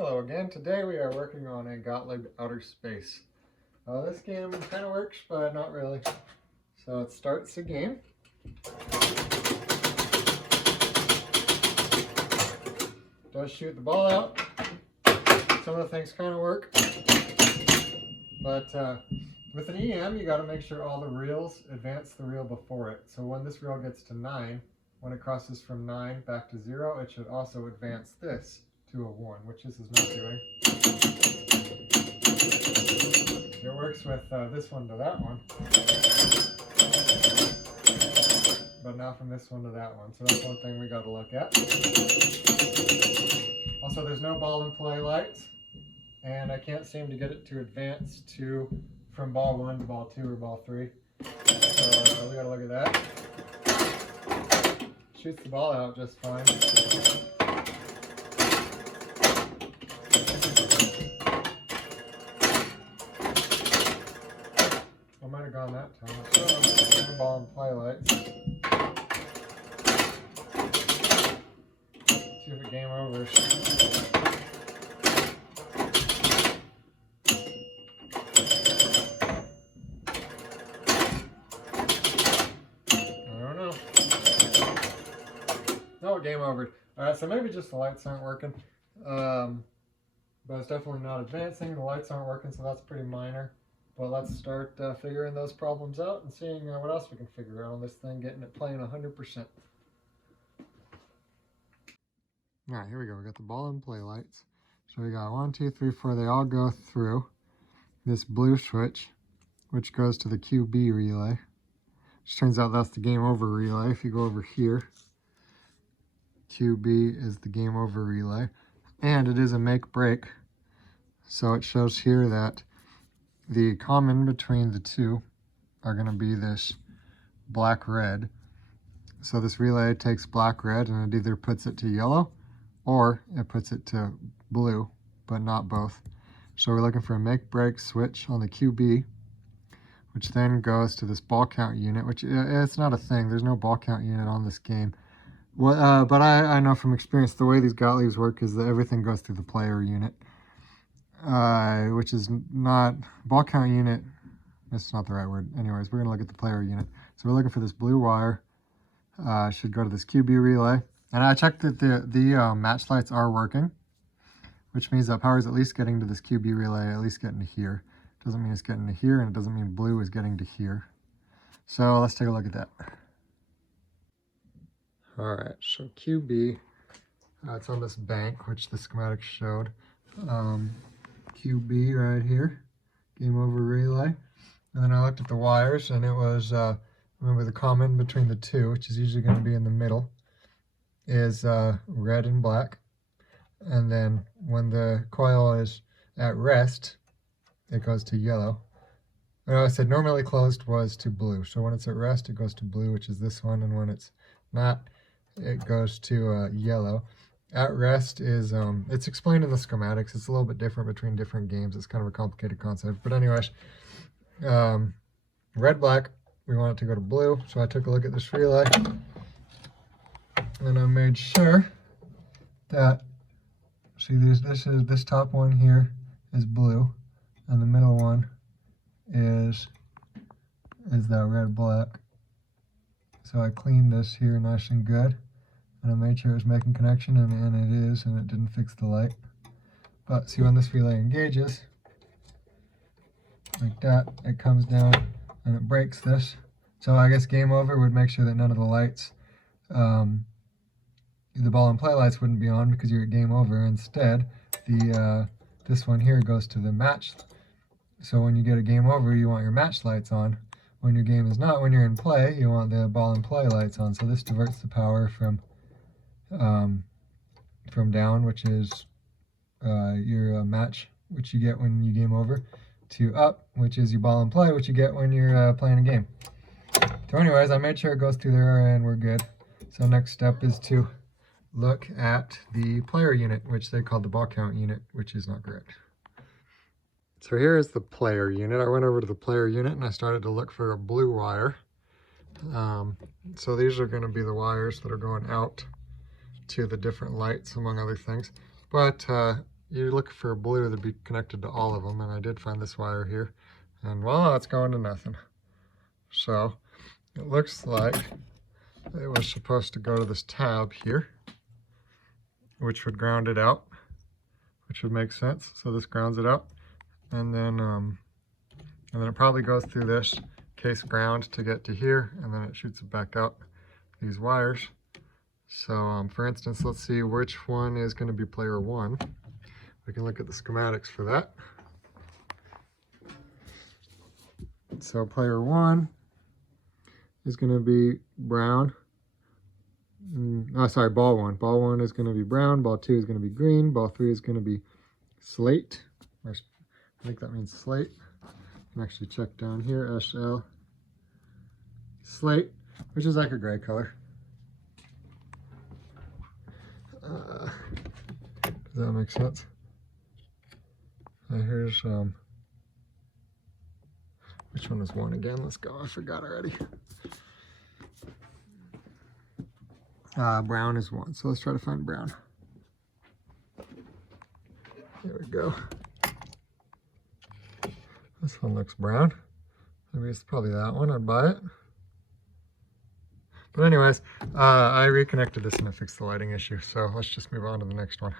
Hello again. Today we are working on a Gottlieb outer space. This game kind of works, but not really. So it starts the game. Does shoot the ball out. Some of the things kind of work. But with an EM, you got to make sure all the reels advance the reel before it. So when this reel gets to 9, when it crosses from 9 back to 0, it should also advance this to a 1, which this is not doing. It works with this one to that one, but not from this one to that one. So that's one thing we got to look at. Also, there's no ball and play lights, and I can't seem to get it to advance from ball 1 to ball 2 or ball 3. So we got to look at that. Shoots the ball out just fine. I might have gone that time. So, ball and play lights. See if it game over. I don't know. No, it game over. Alright, so maybe just the lights aren't working. But it's definitely not advancing. The lights aren't working, so that's pretty minor. But let's start figuring those problems out and seeing what else we can figure out on this thing, getting it playing 100%. Alright, here we go. We got the ball and play lights. So we got 1, 2, 3, 4. They all go through this blue switch, which goes to the QB relay. Which turns out that's the game over relay. If you go over here, QB is the game over relay. And it is a make break. So it shows here that the common between the two are going to be this black-red. So this relay takes black-red and it either puts it to yellow or it puts it to blue, but not both. So we're looking for a make-break switch on the QB, which then goes to this ball count unit, which it's not a thing. There's no ball count unit on this game. Well, but I know from experience the way these Gottliebs work is that everything goes through the player unit. Which is not ball count unit. That's not the right word. Anyways, we're gonna look at the player unit. So we're looking for this blue wire. Should go to this QB relay, and I checked that the match lights are working, which means that power is at least getting to this QB relay, at least getting to here. Doesn't mean it's getting to here, and it doesn't mean blue is getting to here. So let's take a look at that. All right, so QB, it's on this bank, which the schematic showed. QB right here, game over relay. And then I looked at the wires, and it was, remember the common between the two, which is usually going to be in the middle, is red and black. And then when the coil is at rest, it goes to yellow. And I said normally closed was to blue. So when it's at rest, it goes to blue, which is this one. And when it's not, it goes to yellow. At rest is, it's explained in the schematics. It's a little bit different between different games. It's kind of a complicated concept. But anyways, red, black, we want it to go to blue. So I took a look at this relay. And I made sure that, see this top one here is blue. And the middle one is that red, black. So I cleaned this here nice and good. And I made sure it was making connection, and it is, and it didn't fix the light. But see, when this relay engages, like that, it comes down and it breaks this. So I guess game over would make sure that none of the lights, the ball and play lights wouldn't be on because you're at game over. Instead, this one here goes to the match. So when you get a game over, you want your match lights on. When your game is not, when you're in play, you want the ball and play lights on. So this diverts the power from down, which is your match, which you get when you game over, to up, which is your ball and play, which you get when you're playing a game. So anyways, I made sure it goes through there and we're good. So next step is to look at the player unit, which they call the ball count unit, which is not correct. So here is the player unit. I went over to the player unit and I started to look for a blue wire. So these are going to be the wires that are going out to the different lights, among other things. But you look for blue to be connected to all of them, and I did find this wire here, and voila, it's going to nothing. So it looks like it was supposed to go to this tab here, which would ground it out, which would make sense. So this grounds it out, and then it probably goes through this case ground to get to here, and then it shoots it back out these wires. So for instance, let's see which one is going to be player 1. We can look at the schematics for that. So player 1 is going to be brown. Ball 1. Ball 1 is going to be brown. Ball 2 is going to be green. Ball 3 is going to be slate. Or I think that means slate. You can actually check down here, SL. Slate, which is like a gray color. Does that make sense? Here's, which one is 1 again? Let's go. I forgot already. Brown is 1. So let's try to find brown. There we go. This one looks brown. Maybe it's probably that one. I'd buy it. But anyways, I reconnected this and it fixed the lighting issue. So let's just move on to the next one.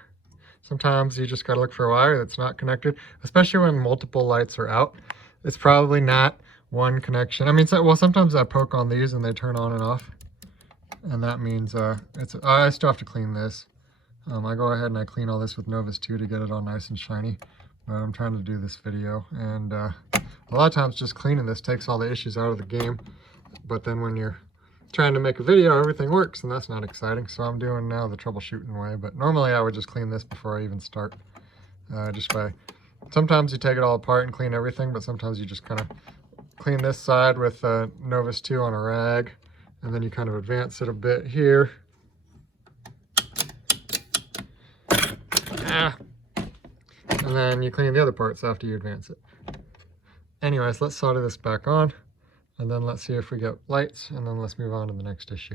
Sometimes you just got to look for a wire that's not connected, especially when multiple lights are out. It's probably not one connection. I mean, sometimes I poke on these and they turn on and off. And that means I still have to clean this. I go ahead and I clean all this with Novus 2 to get it all nice and shiny. But I'm trying to do this video. And a lot of times just cleaning this takes all the issues out of the game. But then when you're trying to make a video, everything works, and that's not exciting. So I'm doing now the troubleshooting way, but normally I would just clean this before I even start. Sometimes you take it all apart and clean everything, but sometimes you just kind of clean this side with Novus 2 on a rag, and then you kind of advance it a bit here. And then you clean the other parts after you advance it. Anyways, let's solder this back on. And then let's see if we get lights, and then let's move on to the next issue.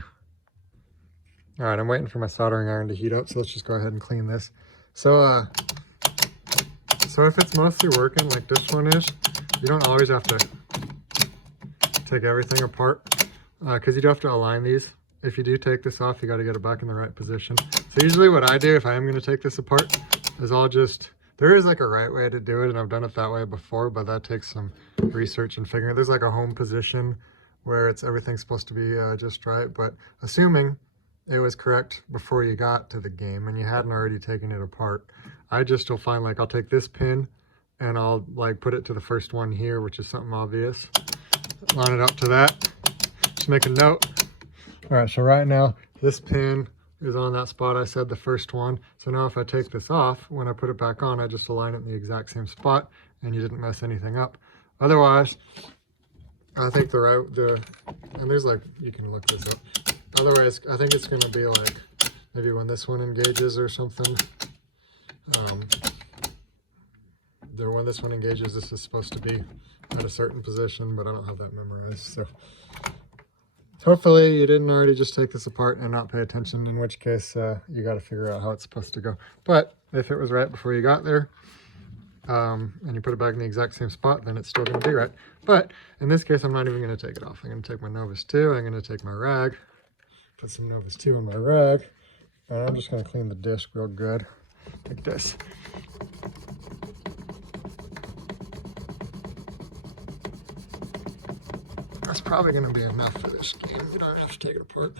All right, I'm waiting for my soldering iron to heat up, so let's just go ahead and clean this. So if it's mostly working like this one is, you don't always have to take everything apart, because you do have to align these. If you do take this off, you got to get it back in the right position. So usually what I do if I am going to take this apart is there is like a right way to do it, and I've done it that way before, but that takes some research and figuring. There's like a home position where everything's supposed to be just right, but assuming it was correct before you got to the game and you hadn't already taken it apart, I just will find like I'll take this pin and I'll like put it to the first one here, which is something obvious. Line it up to that. Just make a note. All right, so right now this pin is on that spot I said, the first one. So now if I take this off, when I put it back on, I just align it in the exact same spot and you didn't mess anything up. Otherwise, I think and there's like, you can look this up. Otherwise, I think it's gonna be like, maybe when this one engages or something, when this one engages, this is supposed to be at a certain position, but I don't have that memorized. So hopefully you didn't already just take this apart and not pay attention, in which case you got to figure out how it's supposed to go. But if it was right before you got there, and you put it back in the exact same spot, then it's still going to be right. But in this case, I'm not even going to take it off. I'm going to take my Novus 2, I'm going to take my rag, put some Novus 2 in my rag, and I'm just going to clean the disc real good, like this. That's probably going to be enough for this game. You don't have to take it apart.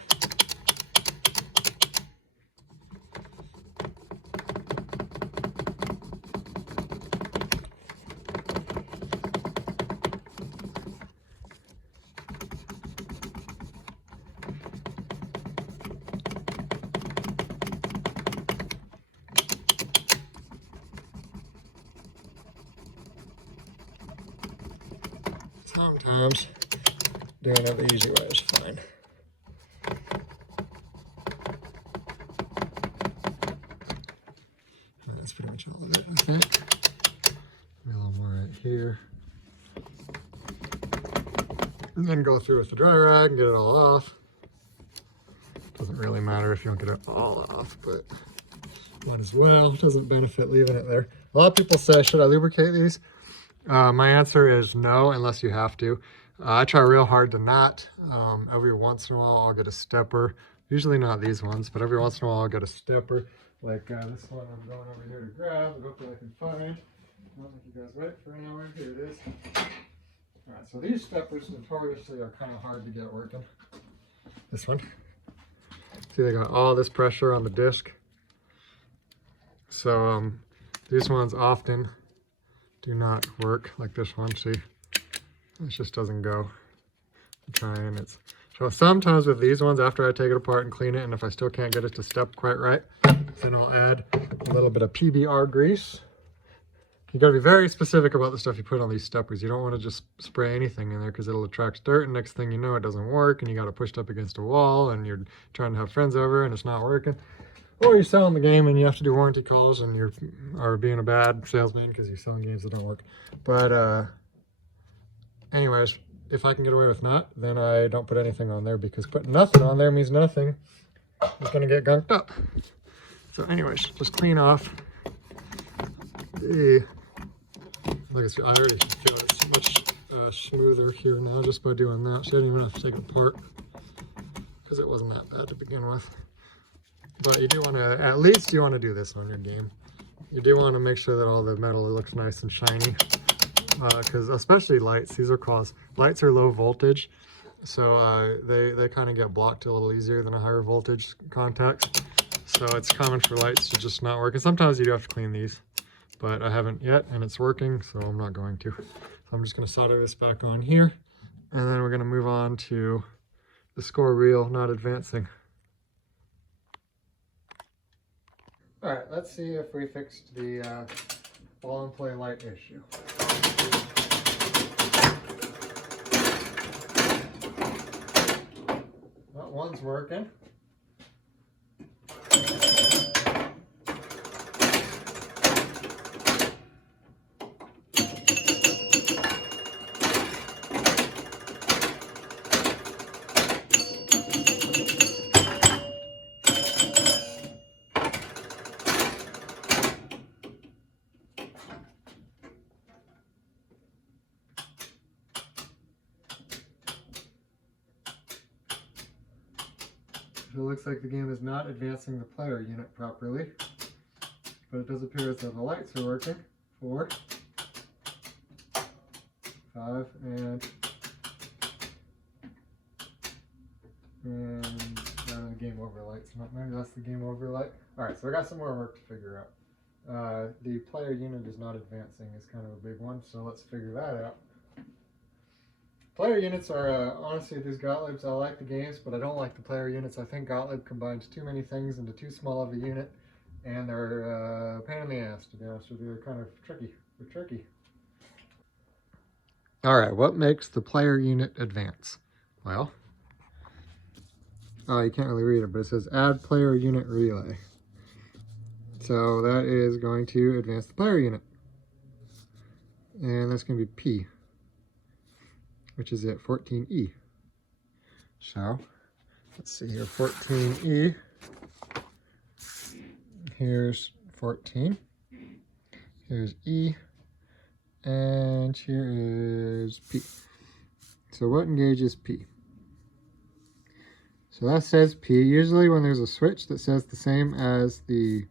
Sometimes doing it the easy way is fine. That's pretty much all of it, I think. Maybe a little more right here. And then go through with the dry rag and get it all off. Doesn't really matter if you don't get it all off, but one as well. Doesn't benefit leaving it there. A lot of people say, should I lubricate these? My answer is no, unless you have to. I try real hard to not. Every once in a while, I'll get a stepper. Usually not these ones, but every once in a while, I'll get a stepper. Like this one I'm going over here to grab. Hopefully I can find. Don't make you guys wait for an hour. Here it is. All right, so these steppers notoriously are kind of hard to get working. This one. See, they got all this pressure on the disc. So these ones often do not work, like this one. See, it just doesn't go. I'm trying. So sometimes with these ones, after I take it apart and clean it, and if I still can't get it to step quite right, then I'll add a little bit of PBR grease. You got to be very specific about the stuff you put on these steppers. You don't want to just spray anything in there because it'll attract dirt, and next thing you know, it doesn't work, and you got it pushed up against a wall, and you're trying to have friends over, and it's not working. Or you're selling the game, and you have to do warranty calls, and you are being a bad salesman because you're selling games that don't work. But anyways, if I can get away with not, then I don't put anything on there, because putting nothing on there means nothing is going to get gunked up. So anyways, just clean off the... Like I already feel it's much smoother here now just by doing that. So I didn't even have to take it apart because it wasn't that bad to begin with. But you do want to, at least you want to do this on your game. You do want to make sure that all the metal looks nice and shiny, because especially lights, lights are low voltage, so they kind of get blocked a little easier than a higher voltage contact. So it's common for lights to just not work, and sometimes you do have to clean these. But I haven't yet, and it's working, so I'm not going to. So I'm just going to solder this back on here, and then we're going to move on to the score reel not advancing. All right, let's see if we fixed the ball and play light issue. That one's working. It looks like the game is not advancing the player unit properly, but it does appear as though the lights are working. 4, 5, and the game over lights. Maybe that's the game over light. All right, so I got some more work to figure out. The player unit is not advancing is kind of a big one, so let's figure that out. Player units are, honestly, these Gottliebs, I like the games, but I don't like the player units. I think Gottlieb combines too many things into too small of a unit, and they're a pain in the ass, to be honest with you. They're kind of tricky. They're tricky. All right, what makes the player unit advance? Well, you can't really read it, but it says add player unit relay. So that is going to advance the player unit. And that's going to be P, which is at 14E. So, let's see here, 14E. Here's 14. Here's E. And here is P. So what engages P? So that says P. Usually when there's a switch that says the same as the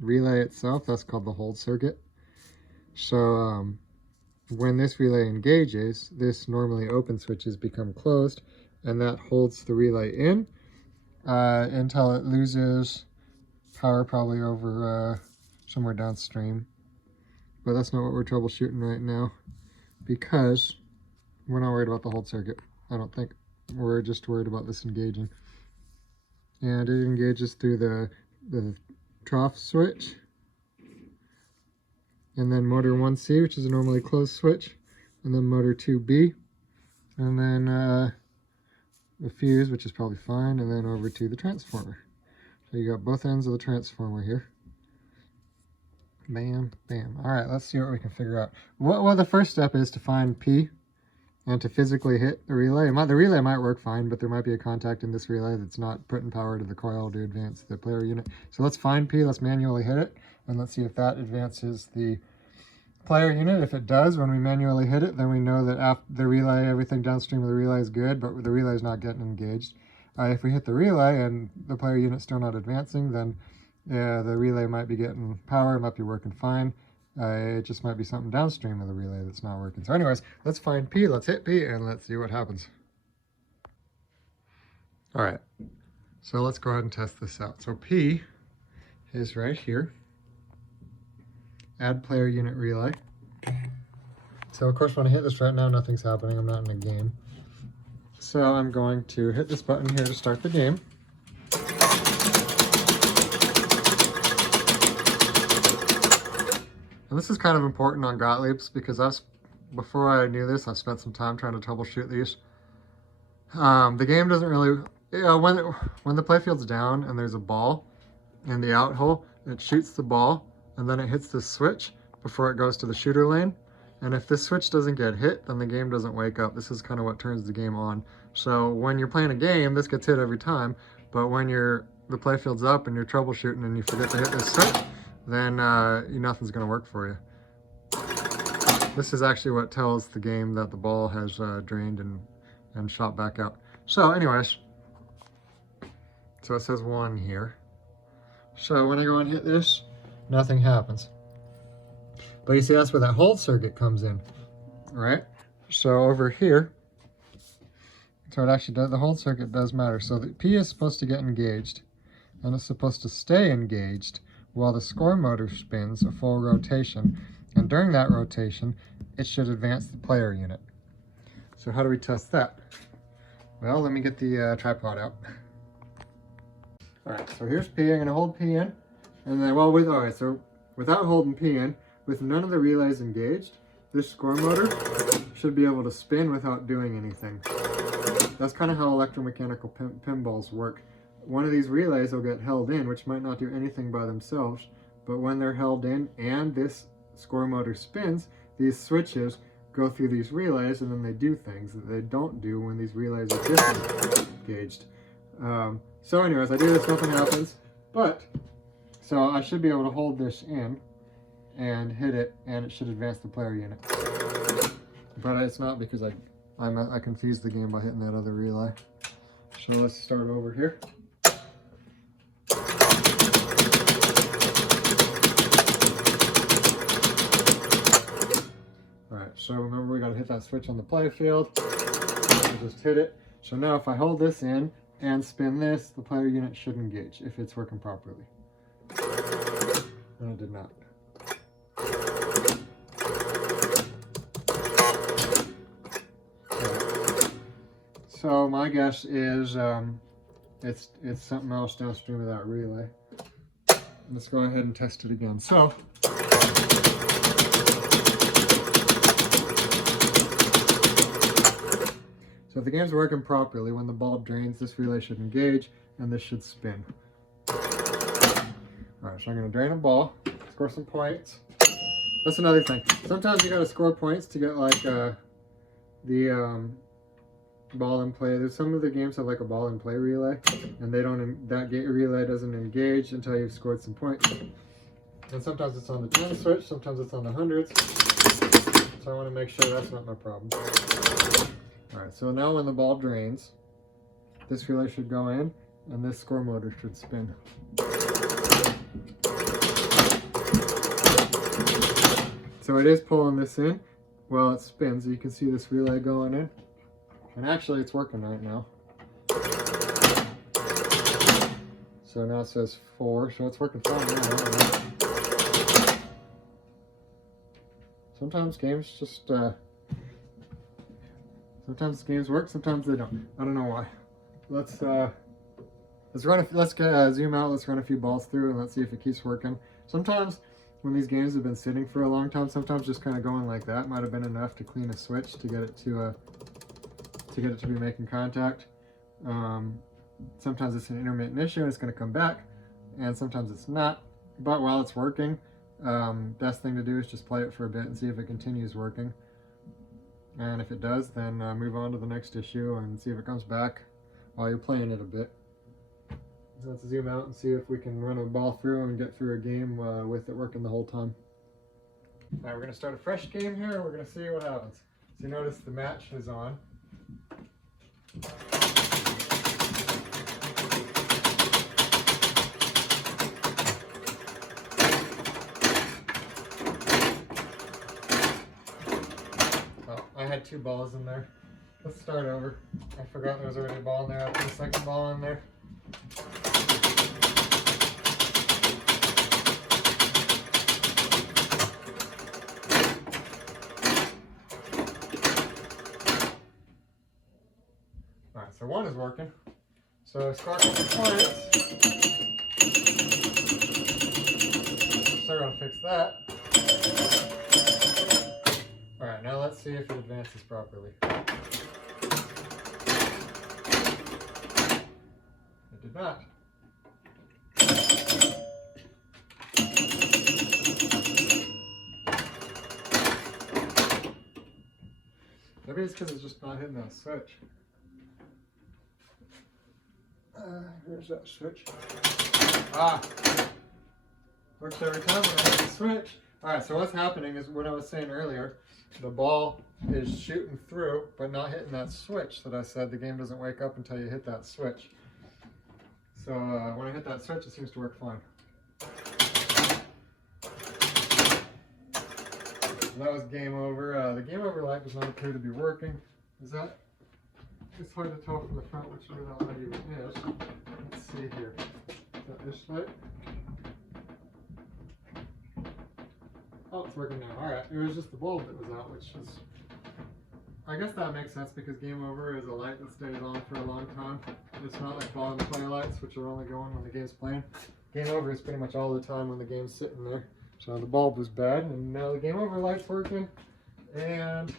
relay itself, that's called the hold circuit. So, when this relay engages, this normally open switches become closed, and that holds the relay in until it loses power, probably over somewhere downstream. But that's not what we're troubleshooting right now, because we're not worried about the hold circuit. I don't think. We're just worried about this engaging. And it engages through the trough switch, and then motor 1C, which is a normally closed switch, and then motor 2B, and then the fuse, which is probably fine, and then over to the transformer. So you got both ends of the transformer here. Bam, bam. All right, let's see what we can figure out. Well, the first step is to find P, and to physically hit the relay. The relay might work fine, but there might be a contact in this relay that's not putting power to the coil to advance the player unit. So let's find P, let's manually hit it, and let's see if that advances the player unit. If it does, when we manually hit it, then we know that after the relay, everything downstream of the relay is good, but the relay is not getting engaged. If we hit the relay and the player unit's still not advancing, then the relay might be getting power, it might be working fine. It just might be something downstream of the relay that's not working. So anyways, let's find P, let's hit P, and let's see what happens. All right, so let's go ahead and test this out. So P is right here. Add player unit relay. So of course when I hit this right now, nothing's happening, I'm not in a game. So I'm going to hit this button here to start the game. And this is kind of important on Gottlieb's because before I knew this, I spent some time trying to troubleshoot these. The game doesn't really, when the playfield's down and there's a ball in the out hole, it shoots the ball and then it hits this switch before it goes to the shooter lane. And if this switch doesn't get hit, then the game doesn't wake up. This is kind of what turns the game on. So when you're playing a game, this gets hit every time. But when the playfield's up and you're troubleshooting and you forget to hit this switch, then nothing's going to work for you. This is actually what tells the game that the ball has drained and shot back out. So anyways, so it says 1 here. So when I go and hit this, nothing happens. But you see, that's where that hold circuit comes in, right? So over here, so it actually does, the hold circuit does matter. So the P is supposed to get engaged, and it's supposed to stay engaged while the score motor spins a full rotation. And during that rotation, it should advance the player unit. So how do we test that? Well, let me get the tripod out. All right, so here's P. I'm going to hold P in, and then, all right, so without holding P in, with none of the relays engaged, this score motor should be able to spin without doing anything. That's kind of how electromechanical pinballs work. One of these relays will get held in, which might not do anything by themselves, but when they're held in and this score motor spins, these switches go through these relays and then they do things that they don't do when these relays are disengaged. So anyways, I do this, nothing happens, but so I should be able to hold this in and hit it, and it should advance the player unit. But it's not because I confused the game by hitting that other relay. So let's start over here. Alright, so remember we got to hit that switch on the play field. Just hit it. So now if I hold this in and spin this, the player unit should engage if it's working properly. And it did not. So my guess is it's something else downstream of that relay. Let's go ahead and test it again. So if the game's working properly, when the ball drains, this relay should engage and this should spin. Alright, so I'm going to drain a ball, score some points. That's another thing. Sometimes you got to score points to get like the ball and play. There's some of the games have like a ball and play relay, and they don't. That relay doesn't engage until you've scored some points. And sometimes it's on the 10 switch, sometimes it's on the hundreds. So I want to make sure that's not my problem. All right. So now when the ball drains, this relay should go in, and this score motor should spin. So it is pulling this in while it spins. You can see this relay going in. And actually it's working right now. So now it says 4, so it's working fine now. Sometimes games just, sometimes games work, sometimes they don't. I don't know why. Let's zoom out, let's run a few balls through and let's see if it keeps working. Sometimes when these games have been sitting for a long time, sometimes just kind of going like that might have been enough to clean a switch to get it to be making contact. Sometimes it's an intermittent issue and it's going to come back, and sometimes it's not. But while it's working, best thing to do is just play it for a bit and see if it continues working. And if it does, then move on to the next issue and see if it comes back while you're playing it a bit. So let's zoom out and see if we can run a ball through and get through a game with it working the whole time. Alright, we're going to start a fresh game here. We're going to see what happens. So you notice the match is on. Oh, I had 2 balls in there. Let's start over. I forgot there was already a ball in there. I put a second ball in there. Alright, so 1 is working. So score a couple points. Still gotta fix that. Alright, now let's see if it advances properly. It did not. Maybe it's because it's just not hitting that switch. Here's that switch. Ah! Works every time when I hit the switch. Alright, so what's happening is what I was saying earlier. The ball is shooting through, but not hitting that switch that I said the game doesn't wake up until you hit that switch. So when I hit that switch, it seems to work fine. So that was game over. The game over light does not appear to be working. Is that? It's hard to tell from the front which way that light even is. Let's see here. Is that this light? Oh, it's working now. Alright, it was just the bulb that was out, which is... I guess that makes sense because game over is a light that stays on for a long time. It's not like ball and play lights, which are only going when the game's playing. Game over is pretty much all the time when the game's sitting there. So the bulb was bad, and now the game over light's working. And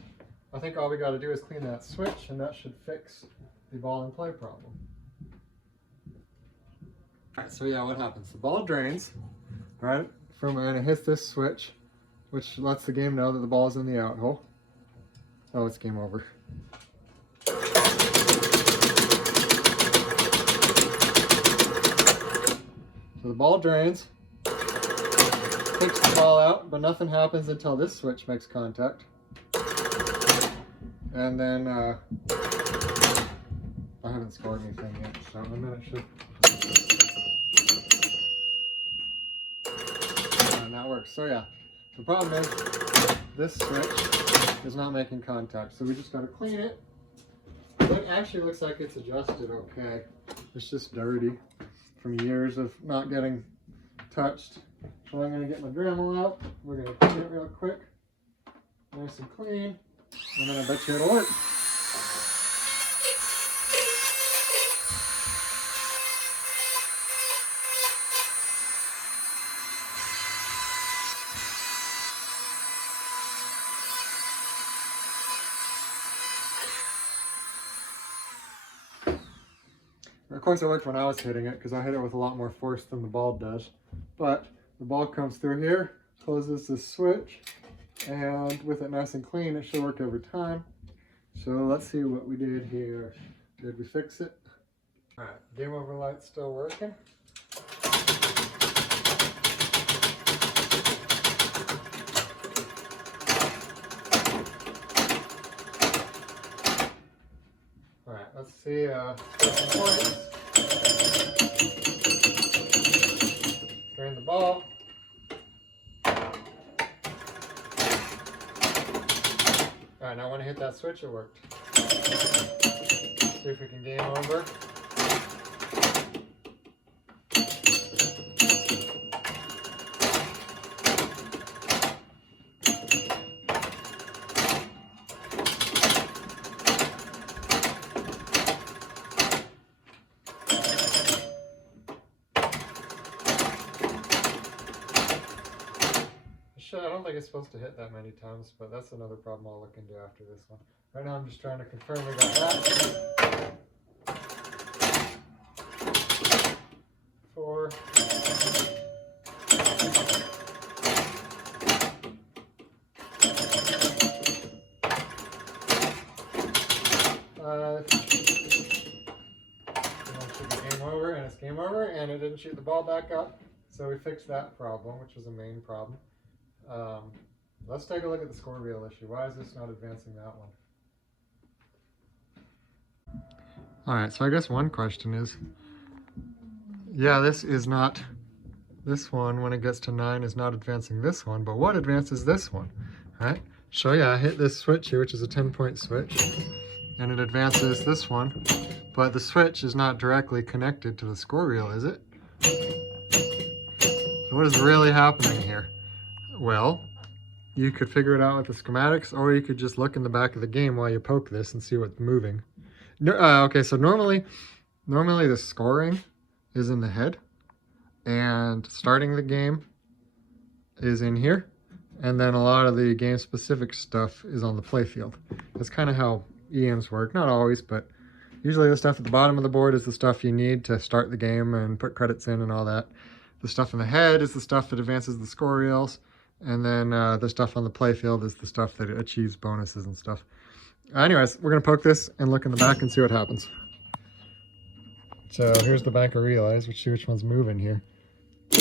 I think all we got to do is clean that switch, and that should fix the ball and play problem. Alright, so yeah, what happens? The ball drains, right, and it hits this switch, which lets the game know that the ball is in the out hole. Oh, it's game over. So the ball drains, takes the ball out, but nothing happens until this switch makes contact. And then, I haven't scored anything yet, so in a minute should. And that works. So yeah, the problem is this switch is not making contact, so we just got to clean it. It actually looks like it's adjusted okay. It's just dirty from years of not getting touched. So I'm going to get my Dremel out. We're going to clean it real quick, nice and clean, and then I bet you it'll work. Of course it worked when I was hitting it because I hit it with a lot more force than the ball does. But the ball comes through here, closes the switch, and with it nice and clean, it should work every time. So let's see what we did here. Did we fix it? All right, game over light's still working. All right, let's see some points. Turn the ball. Alright, now when I hit that switch, it worked. See if we can game over. I don't think it's supposed to hit that many times, but that's another problem I'll look into after this one. Right now I'm just trying to confirm we got that. 4. with. Game over, and it's game over, and it didn't shoot the ball back up. So we fixed that problem, which was a main problem. Let's take a look at the score reel issue. Why is this not advancing that one? All right, so I guess one question is, yeah, this one, when it gets to 9, is not advancing this one, but what advances this one, right? So yeah, I hit this switch here, which is a 10-point switch, and it advances this one, but the switch is not directly connected to the score reel, is it? So what is really happening here? Well, you could figure it out with the schematics, or you could just look in the back of the game while you poke this and see what's moving. Okay, so normally the scoring is in the head, and starting the game is in here, and then a lot of the game-specific stuff is on the playfield. That's kind of how EMs work. Not always, but usually the stuff at the bottom of the board is the stuff you need to start the game and put credits in and all that. The stuff in the head is the stuff that advances the score reels, and then the stuff on the playfield is the stuff that achieves bonuses and stuff. Anyways, we're going to poke this and look in the back and see what happens. So here's the back of relays. Let's see which one's moving here. There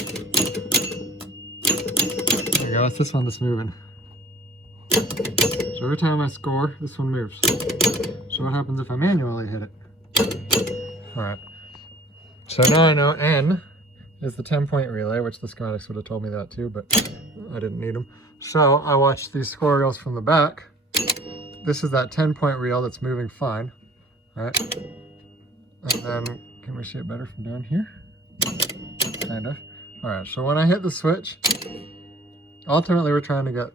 you go, it's this one that's moving. So every time I score, this one moves. So what happens if I manually hit it? Alright. So now I know N is the 10-point relay, which the schematics would have told me that too, but I didn't need them. So I watched these score reels from the back. This is that 10-point reel that's moving fine, right? And then, can we see it better from down here? Kind of. All right, so when I hit the switch, ultimately we're trying to get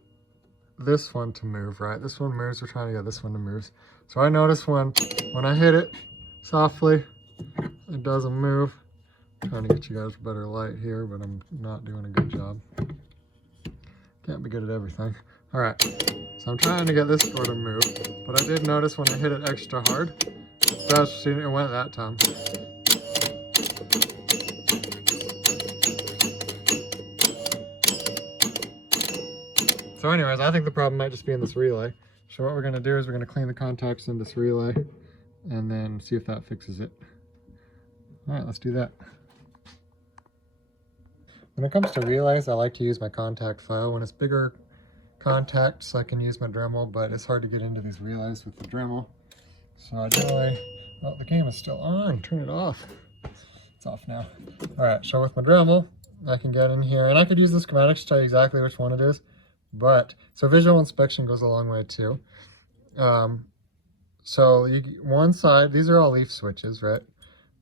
this one to move, right? This one moves, we're trying to get this one to move. So I notice when I hit it softly, it doesn't move. I'm trying to get you guys a better light here, but I'm not doing a good job. Can't be good at everything. All right, so I'm trying to get this score to move, but I did notice when I hit it extra hard, it went that time. So anyways, I think the problem might just be in this relay. So what we're gonna do is we're gonna clean the contacts in this relay and then see if that fixes it. All right, let's do that. When it comes to relays, I like to use my contact file. When it's bigger contacts, I can use my Dremel, but it's hard to get into these relays with the Dremel. So I generally, oh, the game is still on, turn it off. It's off now. All right, so with my Dremel, I can get in here, and I could use the schematics to tell you exactly which one it is, so visual inspection goes a long way too. One side, these are all leaf switches, right?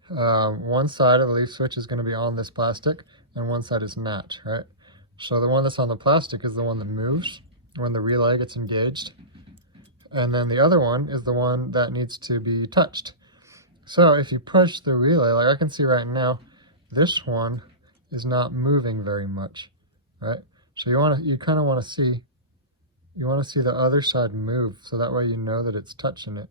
One side of the leaf switch is gonna be on this plastic, and one side is not, right? So the one that's on the plastic is the one that moves when the relay gets engaged. And then the other one is the one that needs to be touched. So if you push the relay, like I can see right now, this one is not moving very much, right? So you kind of want to see the other side move, so that way you know that it's touching it.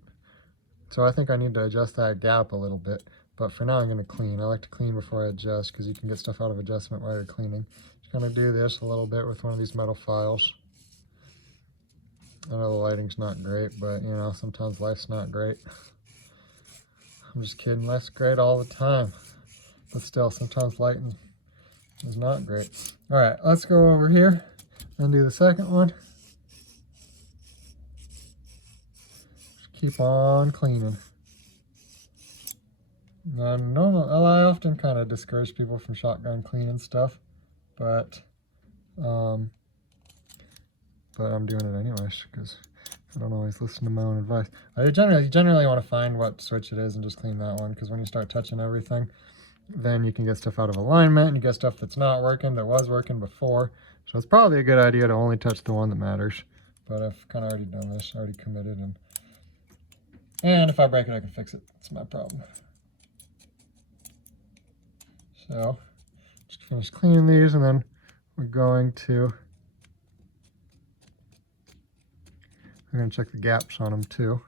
So I think I need to adjust that gap a little bit. But for now, I'm going to clean. I like to clean before I adjust because you can get stuff out of adjustment while you're cleaning. Just going to do this a little bit with one of these metal files. I know the lighting's not great, but you know, sometimes life's not great. I'm just kidding, life's great all the time. But still, sometimes lighting is not great. All right, let's go over here and do the second one. Just keep on cleaning. I often kind of discourage people from shotgun cleaning stuff, but I'm doing it anyways because I don't always listen to my own advice. You generally want to find what switch it is and just clean that one, because when you start touching everything, then you can get stuff out of alignment and you get stuff that's not working that was working before. So it's probably a good idea to only touch the one that matters. But I've kind of already done this, already committed, and if I break it, I can fix it. It's my problem. So just finish cleaning these, and then we're going to check the gaps on them too.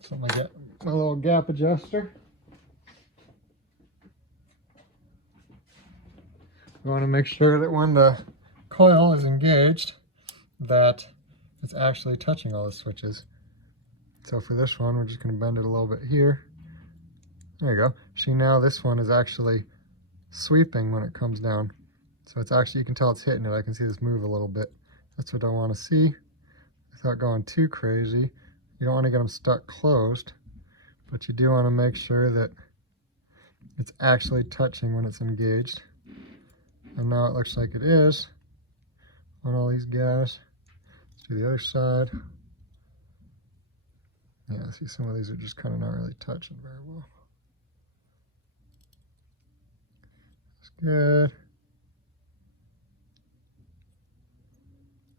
So I'm gonna get my little gap adjuster. We want to make sure that when the coil is engaged, that it's actually touching all the switches. So for this one, we're just going to bend it a little bit here. There you go. See, now this one is actually sweeping when it comes down. So it's actually, you can tell it's hitting it. I can see this move a little bit. That's what I want to see without going too crazy. You don't want to get them stuck closed, but you do want to make sure that it's actually touching when it's engaged. And now it looks like it is on all these guys. Let's do the other side. Yeah, see, some of these are just kind of not really touching very well. That's good.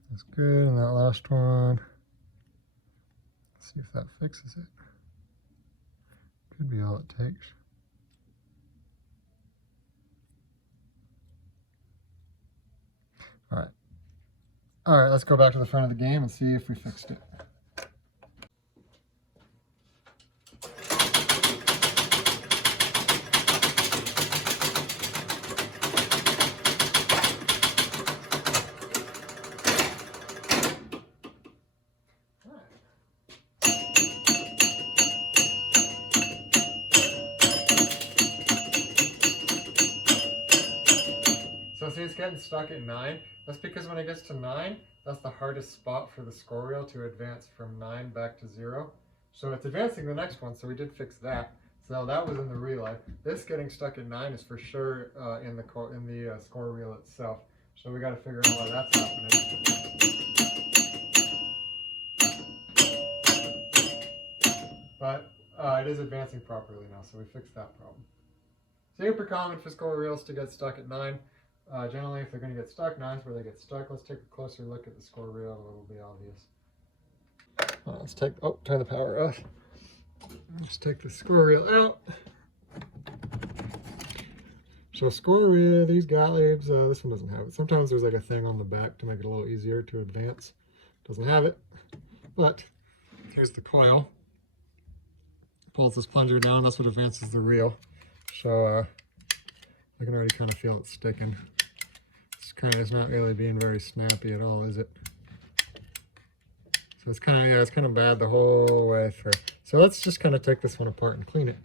That's good. And that last one, let's see if that fixes it. Could be all it takes. All right. All right, let's go back to the front of the game and see if we fixed it. So see, it's getting stuck at 9. That's because when it gets to 9, that's the hardest spot for the score reel to advance from 9 back to 0. So it's advancing the next one, so we did fix that. So that was in the relay. This getting stuck at 9 is for sure in the score reel itself. So we got to figure out why that's happening. But it is advancing properly now, so we fixed that problem. Super common for score reels to get stuck at 9. Generally, if they're going to get stuck, 9's where they get stuck. Let's take a closer look at the score reel. It'll be obvious. Let's turn the power off. Let's take the score reel out. So score reel, these Gottliebs, this one doesn't have it. Sometimes there's like a thing on the back to make it a little easier to advance. Doesn't have it, but here's the coil. Pulls this plunger down, that's what advances the reel. So I can already kind of feel it sticking. It's not really being very snappy at all, is it? So it's kind of bad the whole way through. So let's just kind of take this one apart and clean it.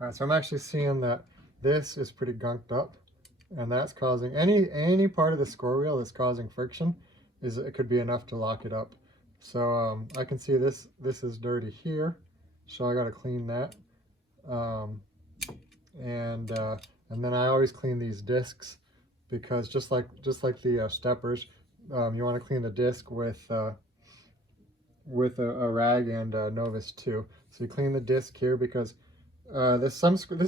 All right, so I'm actually seeing that this is pretty gunked up, and that's causing any part of the score reel that's causing friction. It could be enough to lock it up. So I can see this is dirty here, so I got to clean that. And then I always clean these discs, because just like the steppers, you want to clean the disc with a rag and Novus too. So you clean the disc here, because this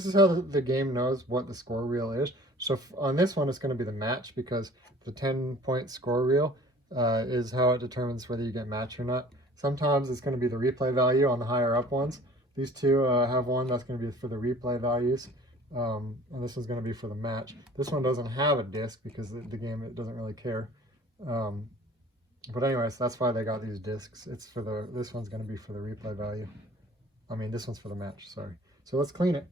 is how the game knows what the score reel is. So on this one, it's going to be the match, because the 10-point score reel is how it determines whether you get match or not. Sometimes it's going to be the replay value on the higher up ones. These two have one that's going to be for the replay values, and this one's going to be for the match. This one doesn't have a disc because the game, it doesn't really care. But anyways, that's why they got these discs. It's for this one's going to be for the replay value. I mean, this one's for the match, sorry. So let's clean it.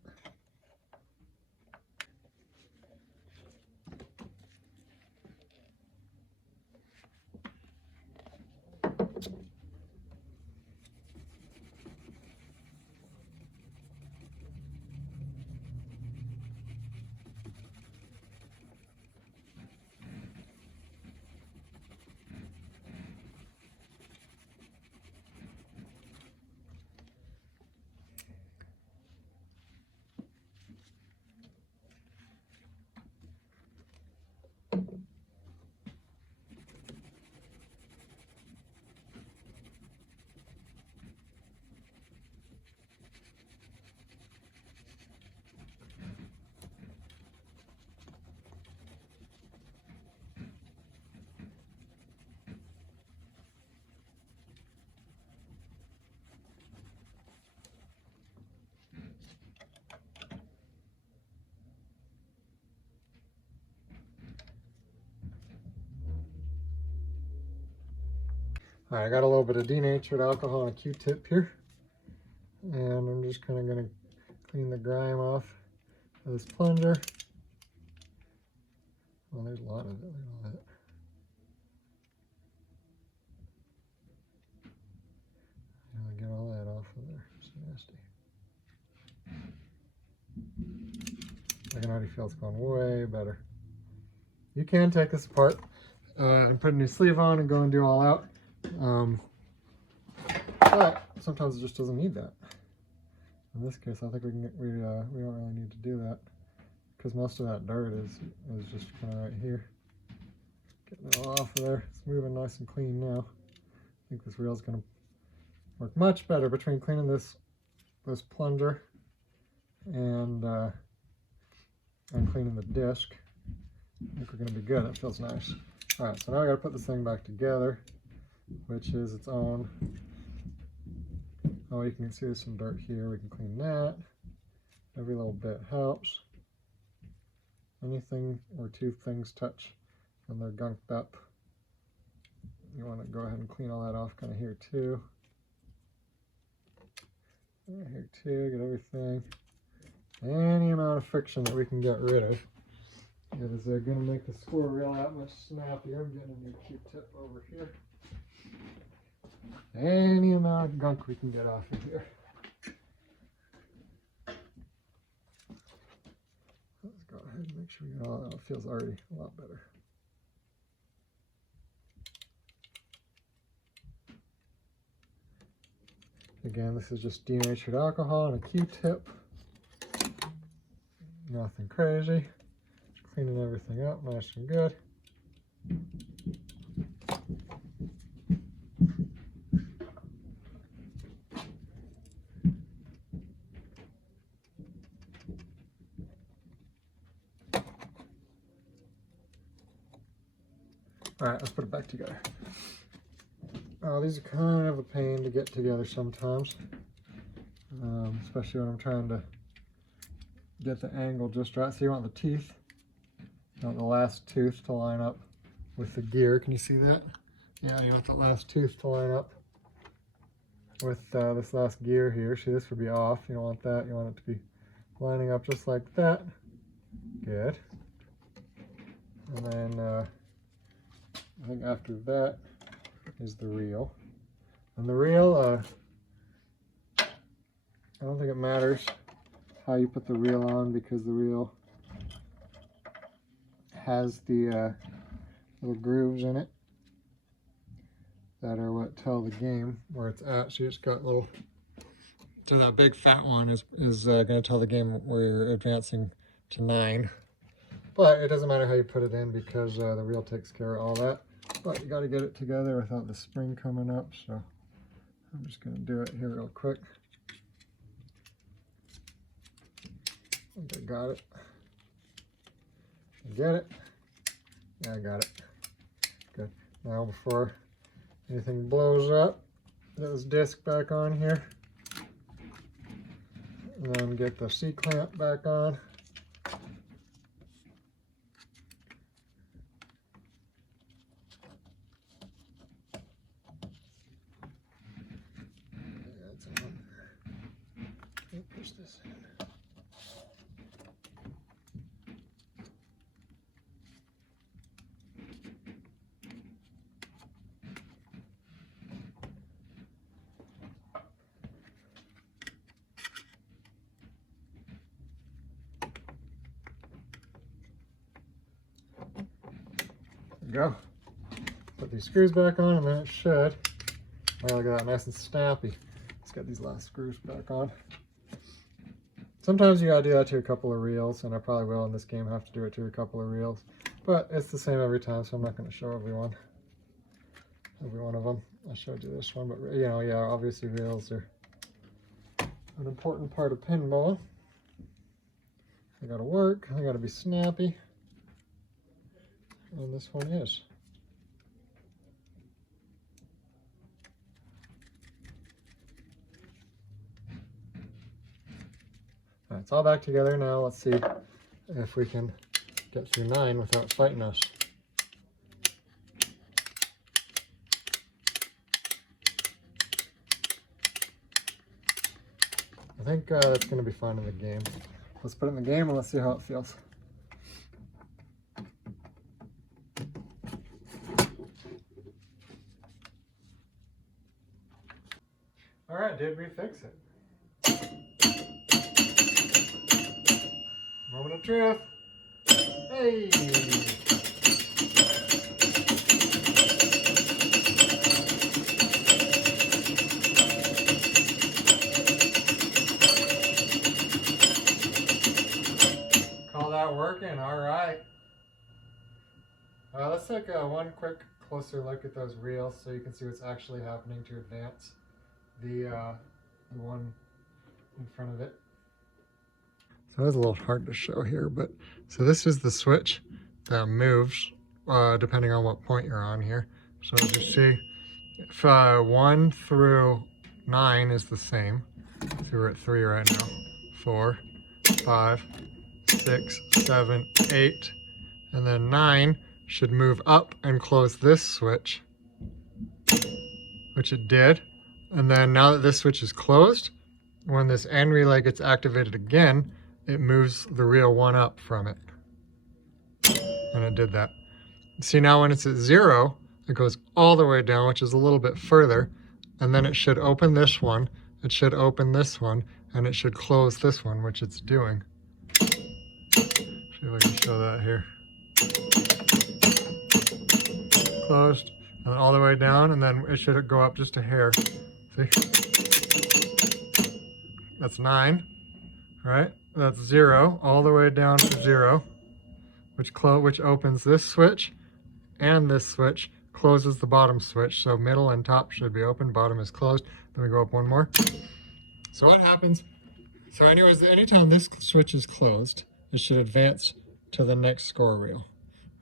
All right, I got a little bit of denatured alcohol and a Q-tip here. And I'm just kind of going to clean the grime off of this plunger. Well, there's a lot of it. Look at all that. Get all that off of there. It's nasty. I can already feel it's going way better. You can take this apart and put a new sleeve on and go and do all out. But sometimes it just doesn't need that. In this case, I think we don't really need to do that because most of that dirt is just kind of right here. Getting it all off of there. It's moving nice and clean now. I think this reel is going to work much better between cleaning this plunger and cleaning the disc. I think we're going to be good. That feels nice. All right, so now we got to put this thing back together, which is its own. Oh, you can see there's some dirt here. We can clean that. Every little bit helps. Anything where two things touch and they're gunked up, you want to go ahead and clean all that off kind of here too. Here too, get everything. Any amount of friction that we can get rid of is going to make the score reel that much snappier. I'm getting a new Q-tip over here. Any amount of gunk we can get off of here. Let's go ahead and make sure we get all that. It feels already a lot better. Again, this is just denatured alcohol and a Q-tip. Nothing crazy. Just cleaning everything up nice and good. All right, let's put it back together. Oh, these are kind of a pain to get together sometimes, especially when I'm trying to get the angle just right. So you want the teeth, you want the last tooth to line up with the gear. Can you see that? Yeah, you want the last tooth to line up with this last gear here. See, this would be off. You don't want that. You want it to be lining up just like that. Good. And then I think after that is the reel. And the reel, I don't think it matters how you put the reel on because the reel has the little grooves in it that are what tell the game where it's at. So you just got little, so that big fat one is going to tell the game where you're advancing to 9. But it doesn't matter how you put it in because the reel takes care of all that. But you got to get it together without the spring coming up, so I'm just going to do it here real quick. I think I got it. Get it? Yeah, I got it. Good. Now before anything blows up, get this disc back on here. And then get the C-clamp back on. Push this in. There we go. Put these screws back on and then it should. Oh, look at that, nice and snappy. Let's get these last screws back on. Sometimes you gotta do that to a couple of reels, and I probably will in this game have to do it to a couple of reels. But it's the same every time, so I'm not gonna show every one of them. I showed you this one, but you know, yeah, obviously reels are an important part of pinball. They gotta work, they gotta be snappy, and this one is. All right, it's all back together now. Let's see if we can get through 9 without fighting us. think that's going to be fun in the game. Let's put it in the game and let's see how it feels. All right, did we fix it? Moment of truth. Hey! Call that working, all right. Let's take one quick closer look at those reels so you can see what's actually happening to advance the one in front of it. So that's a little hard to show here, but so this is the switch that moves depending on what point you're on here. So as you see, if 1 through 9 is the same, so we're at 3 right now, 4, 5, 6, 7, 8, and then 9 should move up and close this switch, which it did. And then now that this switch is closed, when this end relay gets activated again, it moves the reel 1 up from it. And it did that. See, now when it's at 0, it goes all the way down, which is a little bit further, and then it should open this one, it should open this one, and it should close this one, which it's doing. See if I can show that here. Closed, and then all the way down, and then it should go up just a hair. See? That's 9, right? That's 0, all the way down to 0, which opens this switch and this switch, closes the bottom switch. So middle and top should be open, bottom is closed. Then we go up one more. So what happens? So anyways, anytime this switch is closed, it should advance to the next score reel,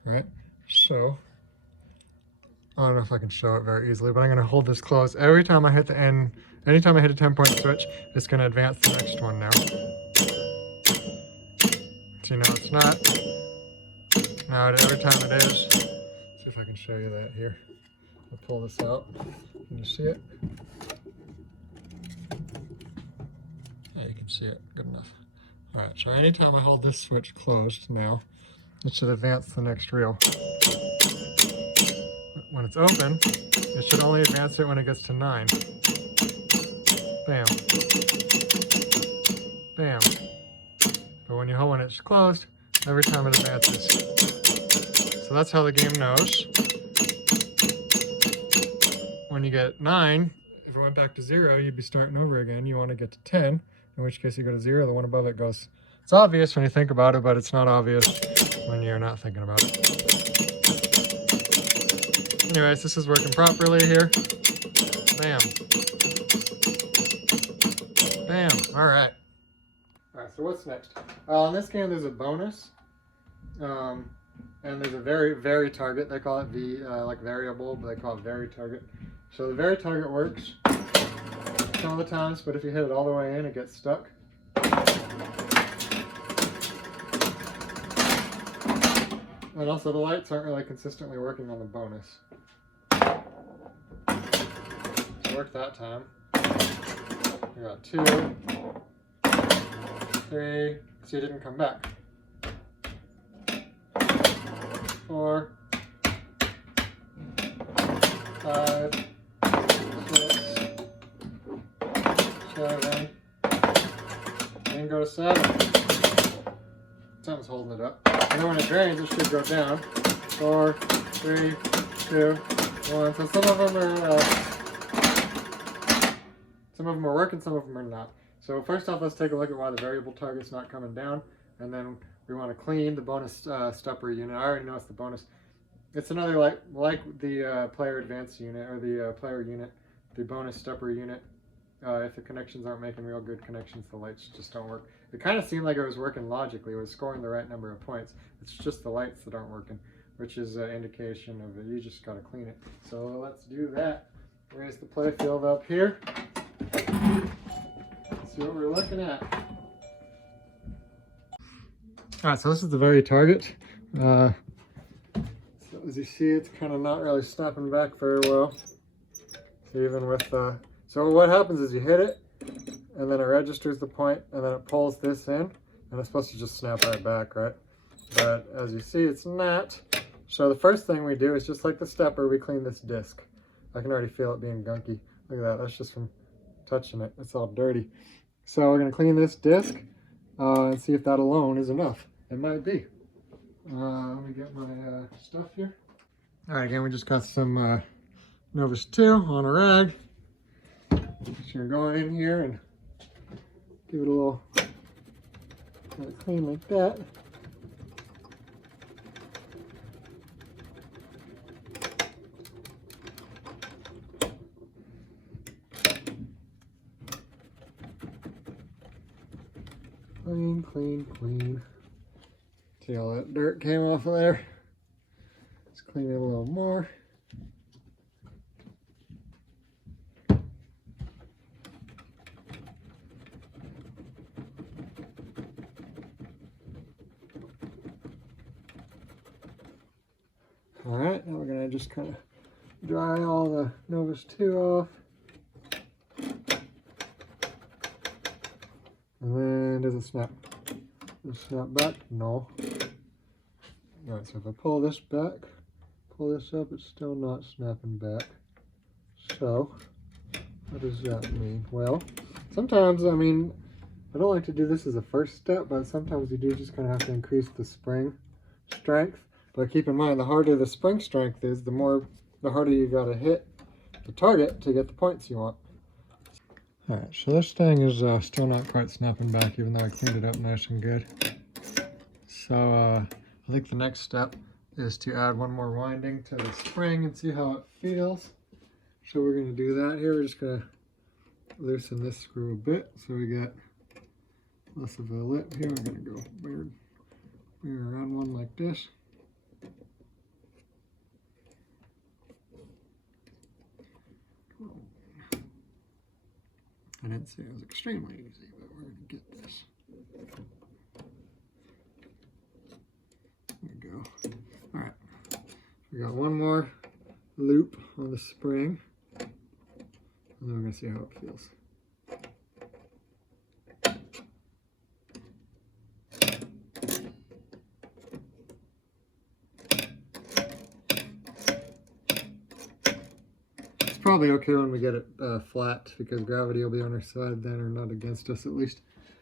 right? So I don't know if I can show it very easily, but I'm going to hold this closed. Every time I hit the end, anytime I hit a 10-point switch, it's going to advance the next one now. See, now it's not. Now every time it is. Let's see if I can show you that here. I'll pull this out. Can you see it? Yeah, you can see it. Good enough. All right, so anytime I hold this switch closed now, it should advance the next reel. When it's open, it should only advance it when it gets to 9. Bam. Bam. But when it's closed, every time it advances. So that's how the game knows. When you get 9, if it went back to 0, you'd be starting over again. You want to get to 10, in which case you go to 0, the one above it goes. It's obvious when you think about it, but it's not obvious when you're not thinking about it. Anyways, this is working properly here. Bam. Bam. All right. All right, so what's next? In this game, there's a bonus. And there's a vary target. They call it like variable, but they call it vary target. So the vary target works some of the times, but if you hit it all the way in, it gets stuck. And also the lights aren't really consistently working on the bonus. So it worked that time. We got 2, 3, see it didn't come back. 4, 5, 6, 7, and go to 7. Something's holding it up. And then when it drains, it should go down. 4, 3, 2, 1. So some of them are working, some of them are not. So first off, let's take a look at why the variable target's not coming down, and then we want to clean the bonus stepper unit. I already know it's the bonus. It's another like the player advance unit or the player unit, the bonus stepper unit. If the connections aren't making real good connections, the lights just don't work. It kind of seemed like it was working logically. It was scoring the right number of points. It's just the lights that aren't working, which is an indication of it. You just got to clean it. So let's do that. Raise the play field up here. See what we're looking at. All right, so this is the very target. So as you see, it's kind of not really snapping back very well. So even with so what happens is you hit it, and then it registers the point, and then it pulls this in, and it's supposed to just snap right back, right? But as you see, it's not. So the first thing we do is, just like the stepper, we clean this disc. I can already feel it being gunky. Look at that, that's just from touching it. It's all dirty. So we're gonna clean this disc and see if that alone is enough. It might be. Let me get my stuff here. All right, again, we just got some Novus 2 on a rag. Just gonna go in here and give it a little clean like that. Clean, clean, clean. See all that dirt came off of there? Let's clean it a little more. All right, now we're gonna just kind of dry all the Novus 2 off. And then does it snap? Does it snap back? No. All right, so if I pull this back, pull this up, it's still not snapping back. So, what does that mean? Well, sometimes, I mean, I don't like to do this as a first step, but sometimes you do just kind of have to increase the spring strength. But keep in mind, the harder the spring strength is, the harder you gotta hit the target to get the points you want. All right, so this thing is still not quite snapping back, even though I cleaned it up nice and good. So I think the next step is to add one more winding to the spring and see how it feels. So we're gonna do that here. We're just gonna loosen this screw a bit so we get less of a lip here. We're gonna go bring around one like this. I didn't say it was extremely easy, but we're gonna get this. There we go. All right, we got one more loop on the spring, and then we're gonna see how it feels. Probably okay when we get it flat, because gravity will be on our side then, or not against us at least.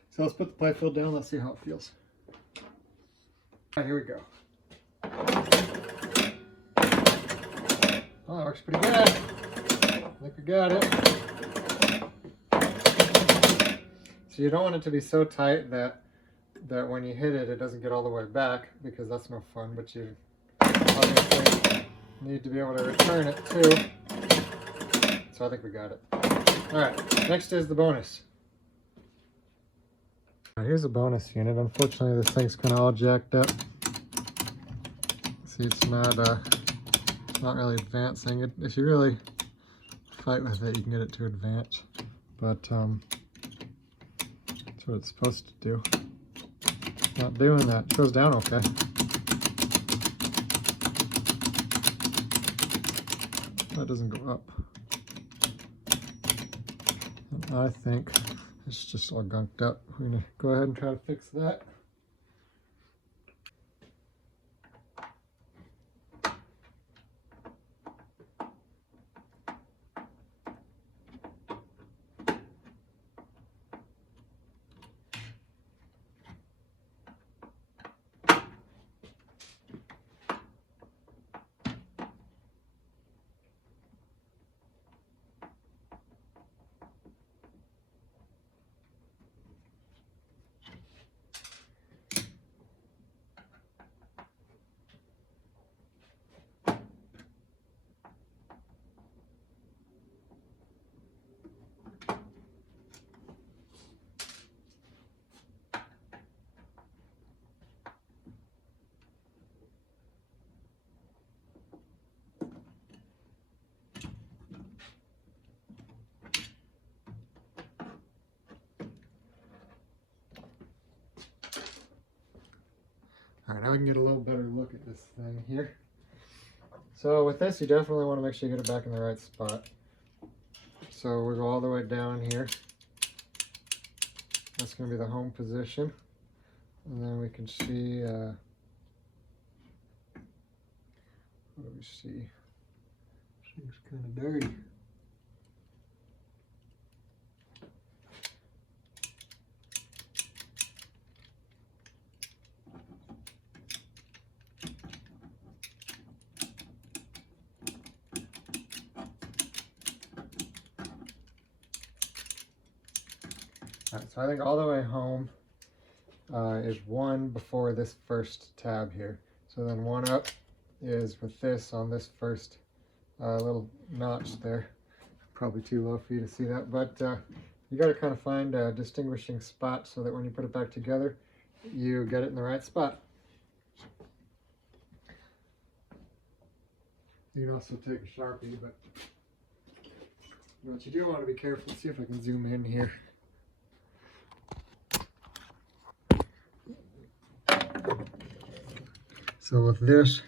So let's put the play field down, let's see how it feels. All right, here we go. Oh, that works pretty good. I think we got it. So you don't want it to be so tight that when you hit it, it doesn't get all the way back, because that's no fun, but you obviously need to be able to return it too. So I think we got it. All right, next is the bonus. All right, here's a bonus unit. Unfortunately, this thing's kind of all jacked up. See, it's not really advancing. If you really fight with it, you can get it to advance. But that's what it's supposed to do. It's not doing that. It goes down okay. That doesn't go up. I think it's just all gunked up. We're gonna go ahead and try to fix that. All right, now we can get a little better look at this thing here. So with this, you definitely want to make sure you get it back in the right spot. So we'll go all the way down here. That's going to be the home position. And then we can see, what do we see? Seems kind of dirty. All right, so I think all the way home is one before this first tab here. So then one up is with this on this first little notch there. Probably too low for you to see that, but you got to kind of find a distinguishing spot so that when you put it back together, you get it in the right spot. You can also take a Sharpie, but what you do want to be careful. Let's see if I can zoom in here. So with this,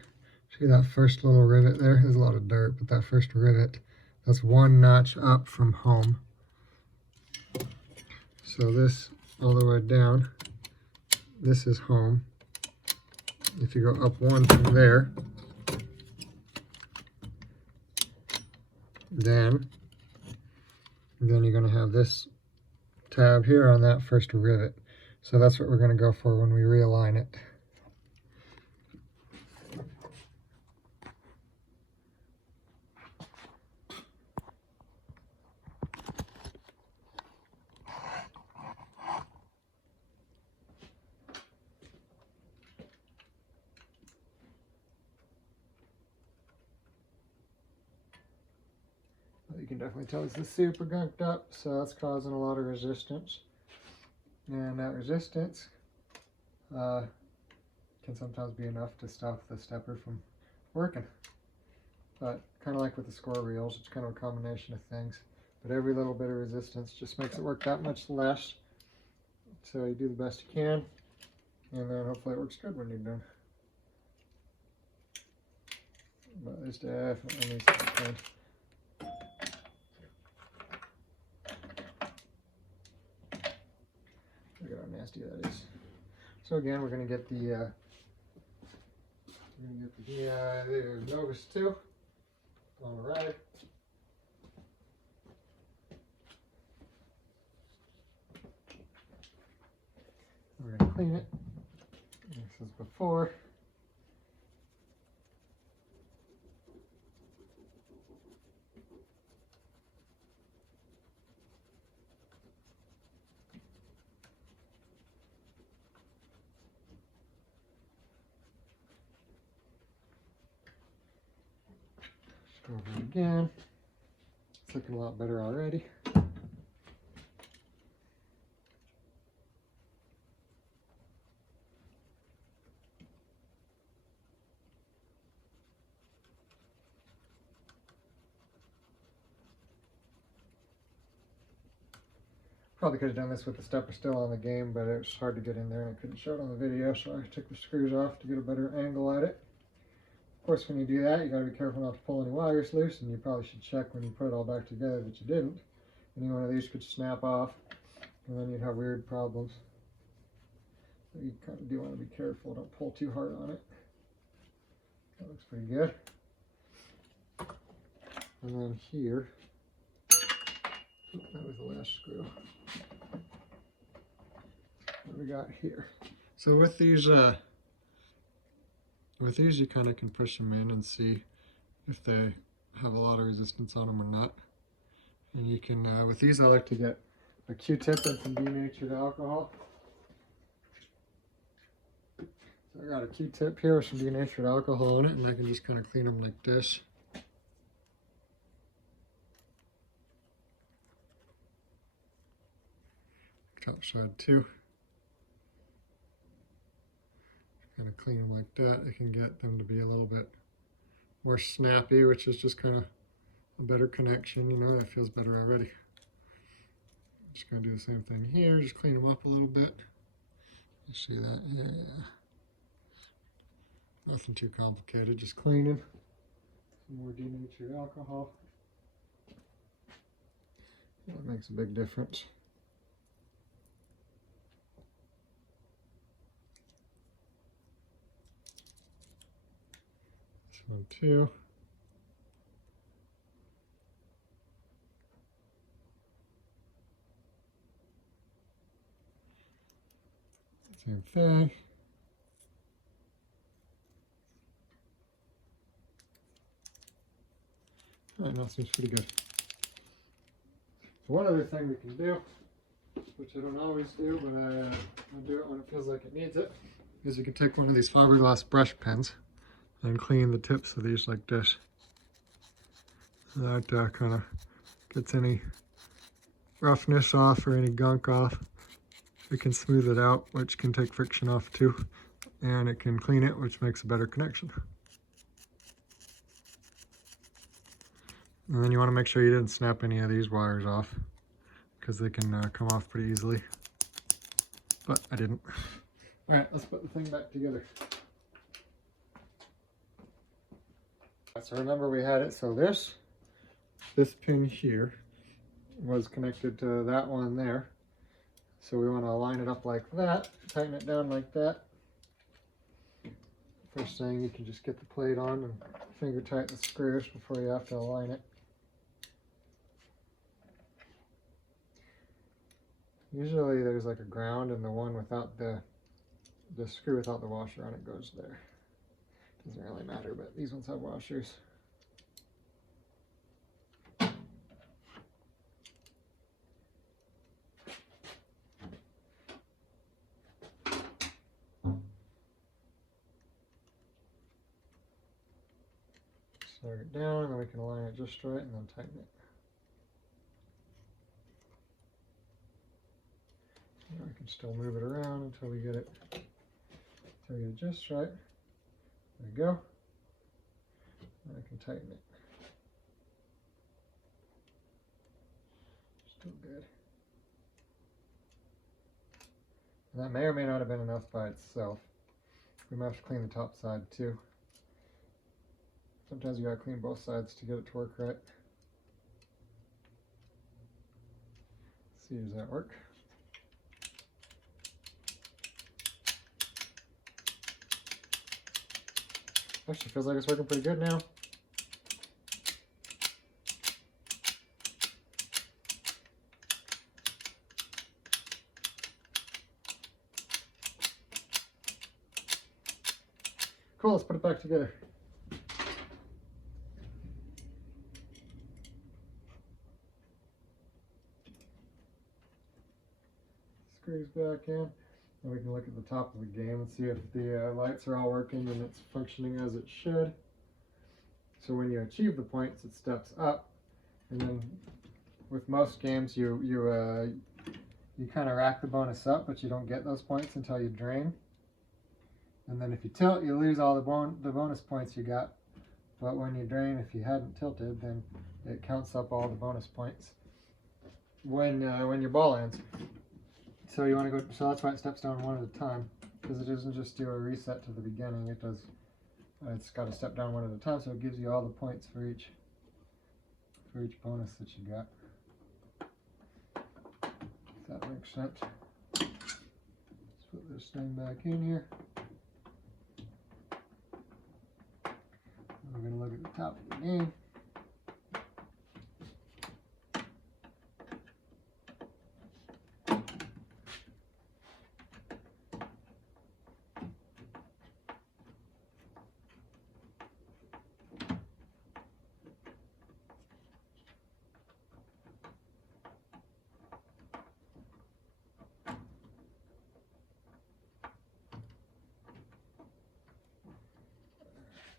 see that first little rivet there? There's a lot of dirt, but that first rivet, that's one notch up from home. So this all the way down, this is home. If you go up one from there, then you're going to have this tab here on that first rivet. So that's what we're going to go for when we realign it. You can definitely tell this is super gunked up, so that's causing a lot of resistance. And that resistance can sometimes be enough to stop the stepper from working. But kind of like with the score reels, it's kind of a combination of things. But every little bit of resistance just makes it work that much less. So you do the best you can, and then hopefully it works good when you're done. But there's definitely needs to be cleaned. Look at how nasty that is. So again, we're going to get the Novus 2 on the ride. We're going to clean it. This is before. Go over it again. It's looking a lot better already. Probably could have done this with the stepper still on the game, but it was hard to get in there and I couldn't show it on the video, so I took the screws off to get a better angle at it. Of course, when you do that, you gotta be careful not to pull any wires loose, and you probably should check when you put it all back together that you didn't. Any one of these could snap off, and then you'd have weird problems. So you kind of do want to be careful, don't pull too hard on it. That looks pretty good. And then here, that was the last screw. What do we got here? So with these you kind of can push them in and see if they have a lot of resistance on them or not. And you can, with these I like to get a Q-tip and some denatured alcohol. So I got a Q-tip here with some denatured alcohol on it, and I can just kind of clean them like this. Top side too. Kind of clean them like that. I can get them to be a little bit more snappy, which is just kind of a better connection, you know, that feels better already. Just gonna do the same thing here, just clean them up a little bit. You see that? Yeah. Nothing too complicated, just cleaning. Some more denatured alcohol. That makes a big difference. one too. Same thing. Alright, now seems pretty good. So one other thing we can do, which I don't always do, but I do it when it feels like it needs it, is you can take one of these fiberglass brush pens and clean the tips of these like this. That kind of gets any roughness off or any gunk off. It can smooth it out, which can take friction off too, and it can clean it, which makes a better connection. And then you want to make sure you didn't snap any of these wires off, because they can come off pretty easily. But I didn't. Alright, let's put the thing back together. So remember we had it, so this pin here was connected to that one there. So we want to line it up like that, tighten it down like that. First thing, you can just get the plate on and finger tighten the screws before you have to align it. Usually there's like a ground, and the one without the screw without the washer on it goes there. Doesn't really matter, but these ones have washers. Snug it down, and then we can align it just right and then tighten it. And we can still move it around until we get it just right. There we go. And I can tighten it. Still good. And that may or may not have been enough by itself. We might have to clean the top side too. Sometimes you gotta clean both sides to get it to work right. Let's see, does that work? Actually feels like it's working pretty good now. Cool, let's put it back together. Screws back in. And we can look at the top of the game and see if the lights are all working and it's functioning as it should. So when you achieve the points, it steps up. And then with most games, you kind of rack the bonus up, but you don't get those points until you drain. And then if you tilt, you lose all the bonus points you got. But when you drain, if you hadn't tilted, then it counts up all the bonus points when your ball ends. So you want to go. So that's why it steps down one at a time, because it doesn't just do a reset to the beginning. It does. It's got to step down one at a time, so it gives you all the points for each bonus that you got. If that makes sense. Let's put this thing back in here. And we're going to look at the top of the game.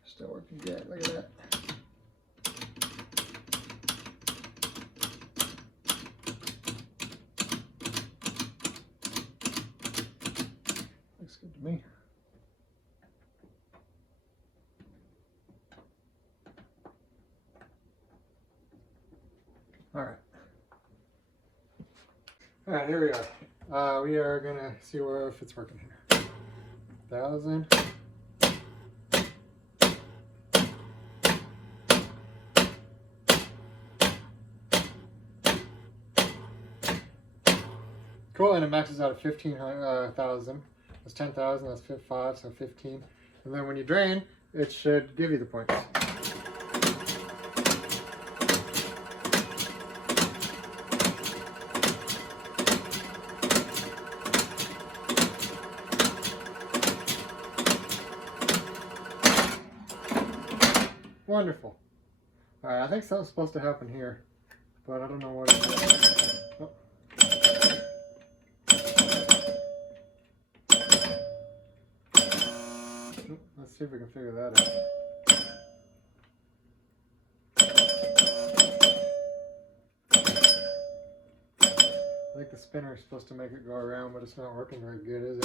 Still working good, look at that. Looks good to me. Alright. Alright, here we are. We are gonna see if it's working here. 1,000. Cool, and it maxes out at 15,000. That's 10,000, that's 5, so 15. And then when you drain, it should give you the points. Wonderful. Alright, I think something's supposed to happen here, but I don't know what it is. Oh. Let's see if we can figure that out. I think the spinner is supposed to make it go around, but it's not working very good, is it?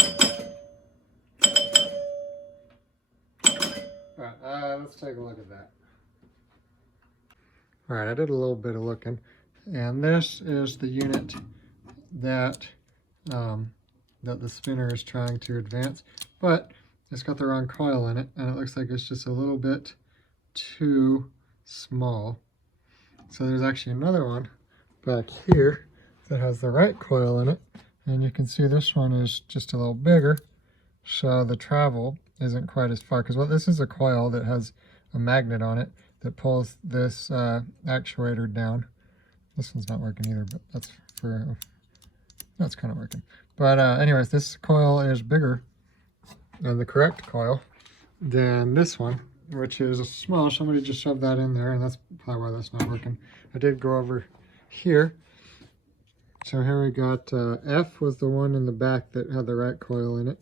Alright, let's take a look at that. Alright, I did a little bit of looking, and this is the unit that that the spinner is trying to advance, but it's got the wrong coil in it, and it looks like it's just a little bit too small. So there's actually another one back here that has the right coil in it, and you can see this one is just a little bigger, so the travel isn't quite as far, because this is a coil that has a magnet on it that pulls this actuator down. This one's not working either, but that's kind of working. But anyways, this coil is bigger than the correct coil than this one, which is small. Somebody just shoved that in there, and that's probably why that's not working. I did go over here. So here we got F was the one in the back that had the right coil in it.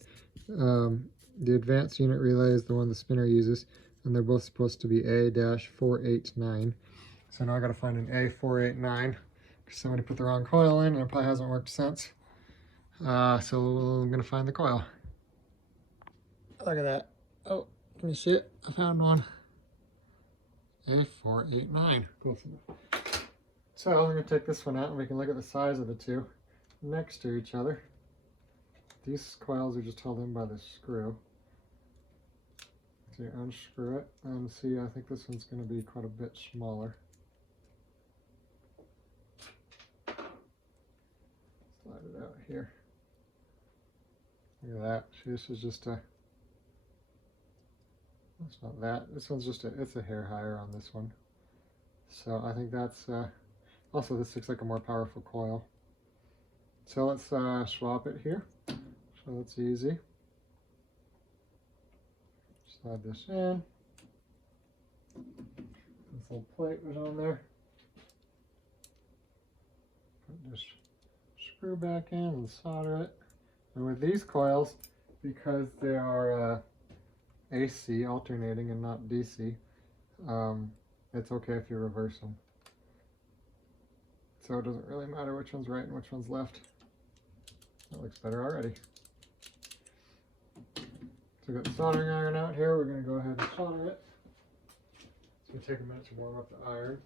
The advanced unit relay is the one the spinner uses, and they're both supposed to be A-489. So now I got to find an A489 because somebody put the wrong coil in, and it probably hasn't worked since. So I'm going to find the coil. Look at that. Oh, can you see it? I found one. A489. Cool. So I'm going to take this one out, and we can look at the size of the two next to each other. These coils are just held in by this screw. So you unscrew it, and see, I think this one's going to be quite a bit smaller. Slide it out here. Look at that. See, this is just a... That's not that. This one's just it's a hair higher on this one. So I think that's... also, this looks like a more powerful coil. So let's swap it here. So that's easy. Slide this in. This little plate was on there. Put this screw back in and solder it. And with these coils, because they are AC, alternating, and not DC, it's okay if you reverse them. So it doesn't really matter which one's right and which one's left. That looks better already. So we've got the soldering iron out here. We're going to go ahead and solder it. It's going to take a minute to warm up the iron.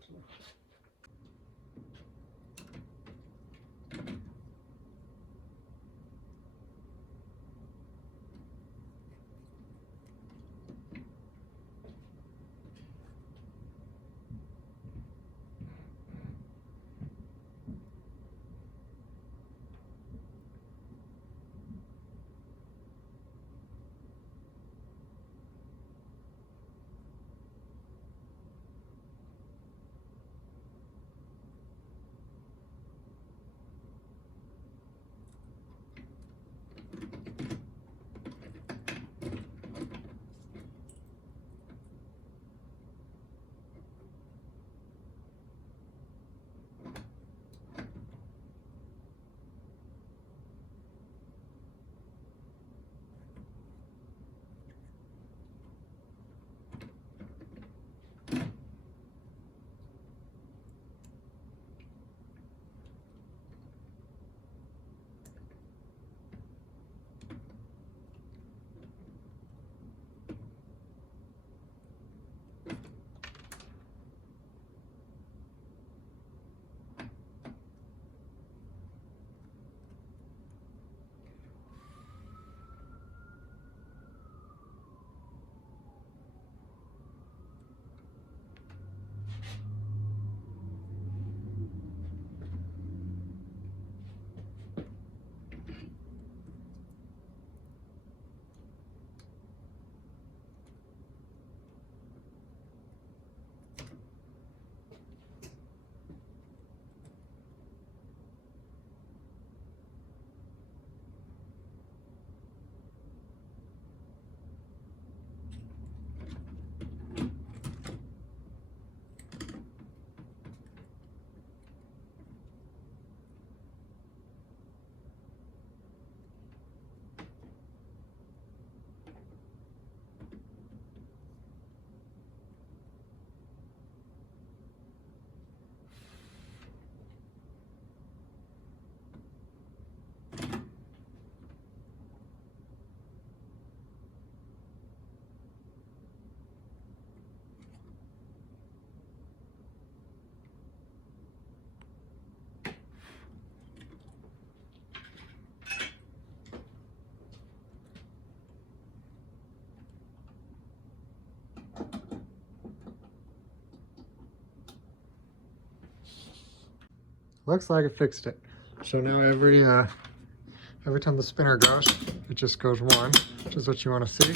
looks like it fixed it. So now every time the spinner goes, it just goes one, which is what you want to see.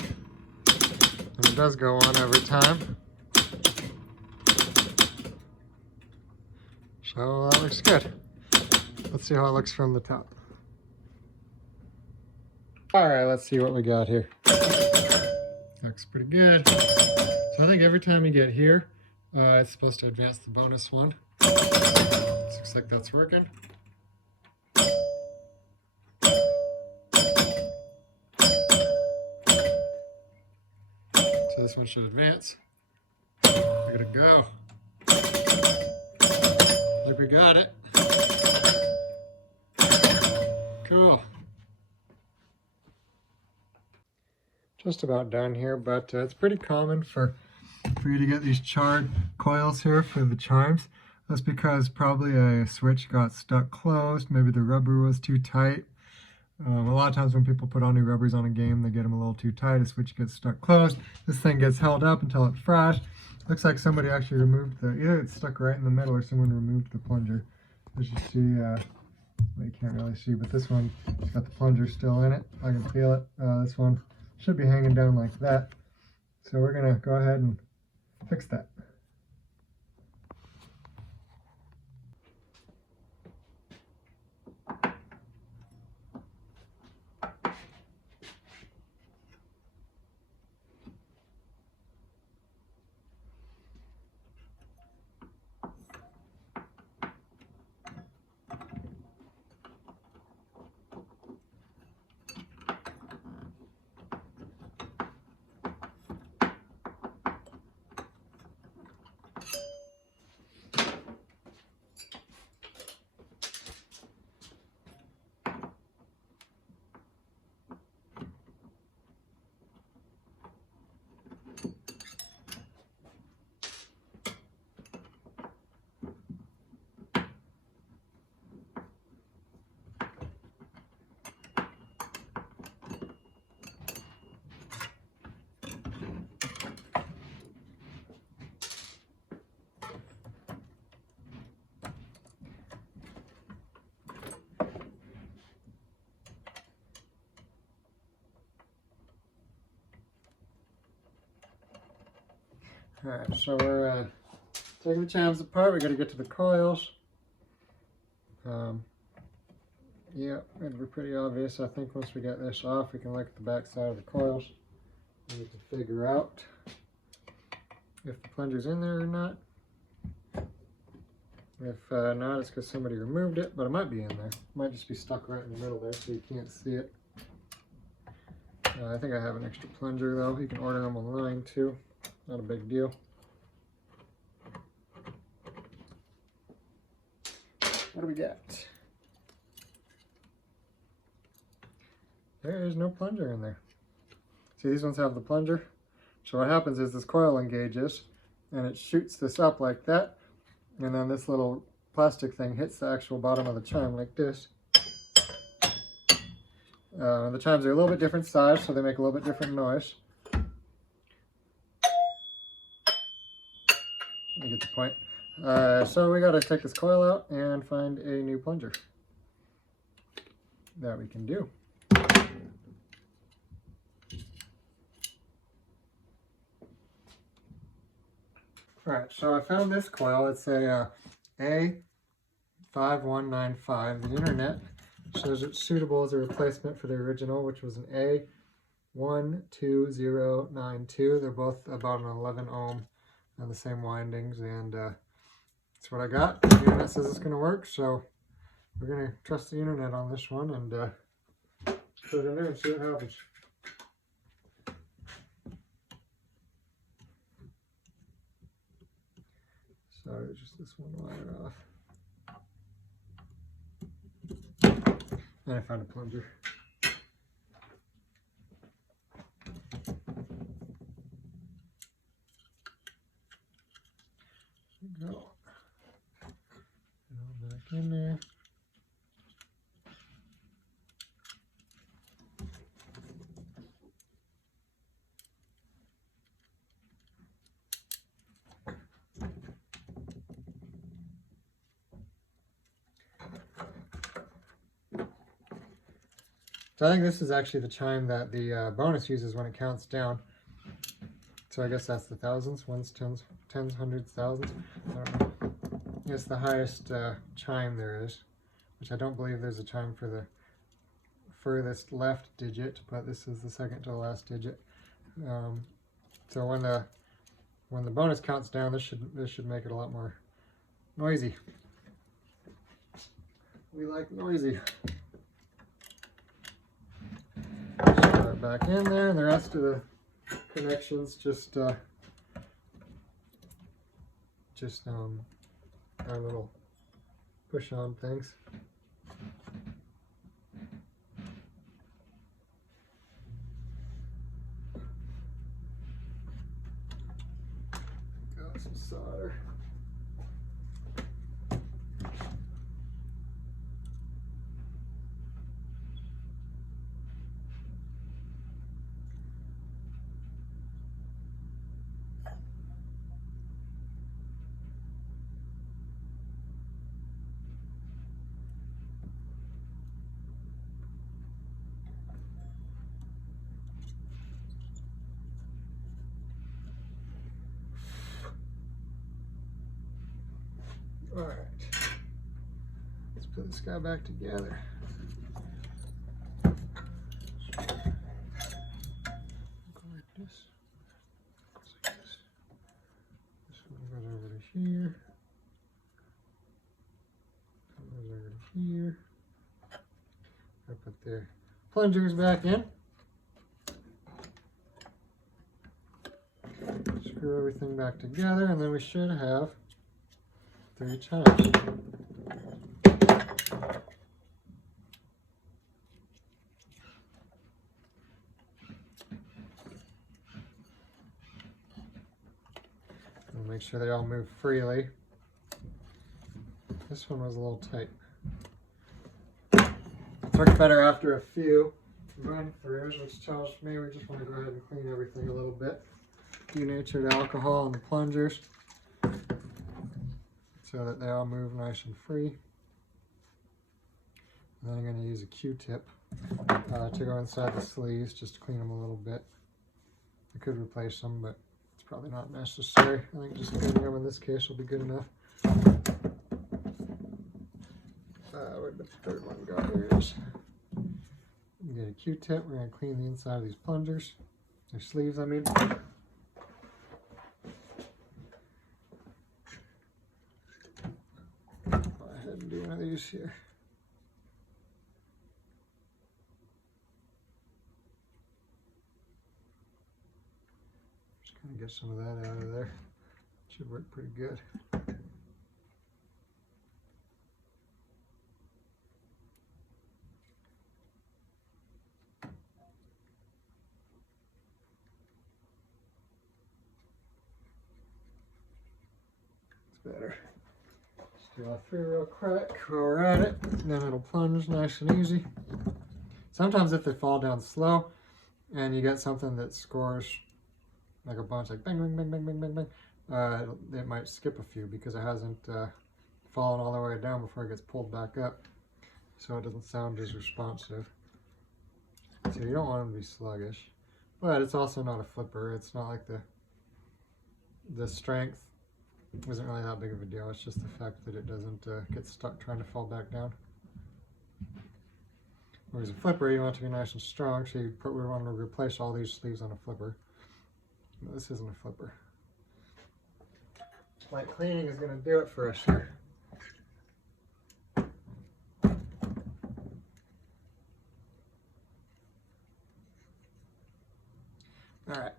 And it does go on every time. So that looks good. Let's see how it looks from the top. All right, let's see what we got here. Looks pretty good. So I think every time you get here, it's supposed to advance the bonus one. Looks like that's working. So this one should advance. We're gonna go. I think we got it. Cool. Just about done here, but it's pretty common for you to get these charred coils here for the chimes. That's because probably a switch got stuck closed. Maybe the rubber was too tight. A lot of times when people put on new rubbers on a game, they get them a little too tight. A switch gets stuck closed. This thing gets held up until it fries. Looks like somebody actually removed either it's stuck right in the middle or someone removed the plunger. As you see, well, you can't really see, but this one has got the plunger still in it. I can feel it. This one should be hanging down like that. So we're gonna go ahead and fix that. Alright, so we're taking the chimes apart. We got to get to the coils. Yeah, it'll be pretty obvious. I think once we get this off, we can look at the back side of the coils and we can figure out if the plunger's in there or not. If not, it's because somebody removed it, but it might be in there. It might just be stuck right in the middle there so you can't see it. I think I have an extra plunger though. You can order them online too. Not a big deal. What do we got? There is no plunger in there. See, these ones have the plunger. So what happens is this coil engages and it shoots this up like that. And then this little plastic thing hits the actual bottom of the chime like this. The chimes are a little bit different size, so they make a little bit different noise. You get the point. So we got to take this coil out and find a new plunger that we can do. Alright, so I found this coil. It's a A5195. The internet shows it's suitable as a replacement for the original, which was an A12092. They're both about an 11 ohm and the same windings, and that's what I got. The internet says it's going to work, so we're going to trust the internet on this one and put it in there and see what happens. Sorry, just this one wire off. And I found a plunger. There we go. Back in there. So I think this is actually the chime that the bonus uses when it counts down. So I guess that's the thousands, ones, tens, hundreds, thousands. I don't know. It's the highest chime there is, which I don't believe there's a chime for the furthest left digit, but this is the second to the last digit. So when the bonus counts down, this should make it a lot more noisy. We like noisy. Shove it back in there, and the rest of the connections just our little push-on things. Got some solder. All right, let's put this guy back together. Go like this. Goes like this. This one goes over to here. That goes over to here. I put the plungers back in. Screw everything back together, and then we should have 3 chimes. And make sure they all move freely. This one was a little tight. It worked better after a few run-throughs, which tells me we just want to go ahead and clean everything a little bit. Denatured alcohol on the plungers so that they all move nice and free. And then I'm going to use a Q-tip to go inside the sleeves just to clean them a little bit. I could replace them, but it's probably not necessary. I think just cleaning them in this case will be good enough. Where'd the third one go? Here it is. Get a Q-tip. We're going to clean the inside of these plungers, their sleeves, I mean. Go ahead and do one of these here. Just kind of get some of that out of there. Should work pretty good. Better. Just do all 3 real quick while we're at it, and then it'll plunge nice and easy. Sometimes if they fall down slow and you get something that scores like a bunch, like bang, bang, bang, bang, bang, bang, bang, it might skip a few because it hasn't fallen all the way down before it gets pulled back up, so it doesn't sound as responsive. So you don't want them to be sluggish, but it's also not a flipper. It's not like the strength isn't really that big of a deal. It's just the fact that it doesn't get stuck trying to fall back down. Whereas a flipper, you want it to be nice and strong, so we want to replace all these sleeves on a flipper. But this isn't a flipper. Light cleaning is going to do it for us here. Alright.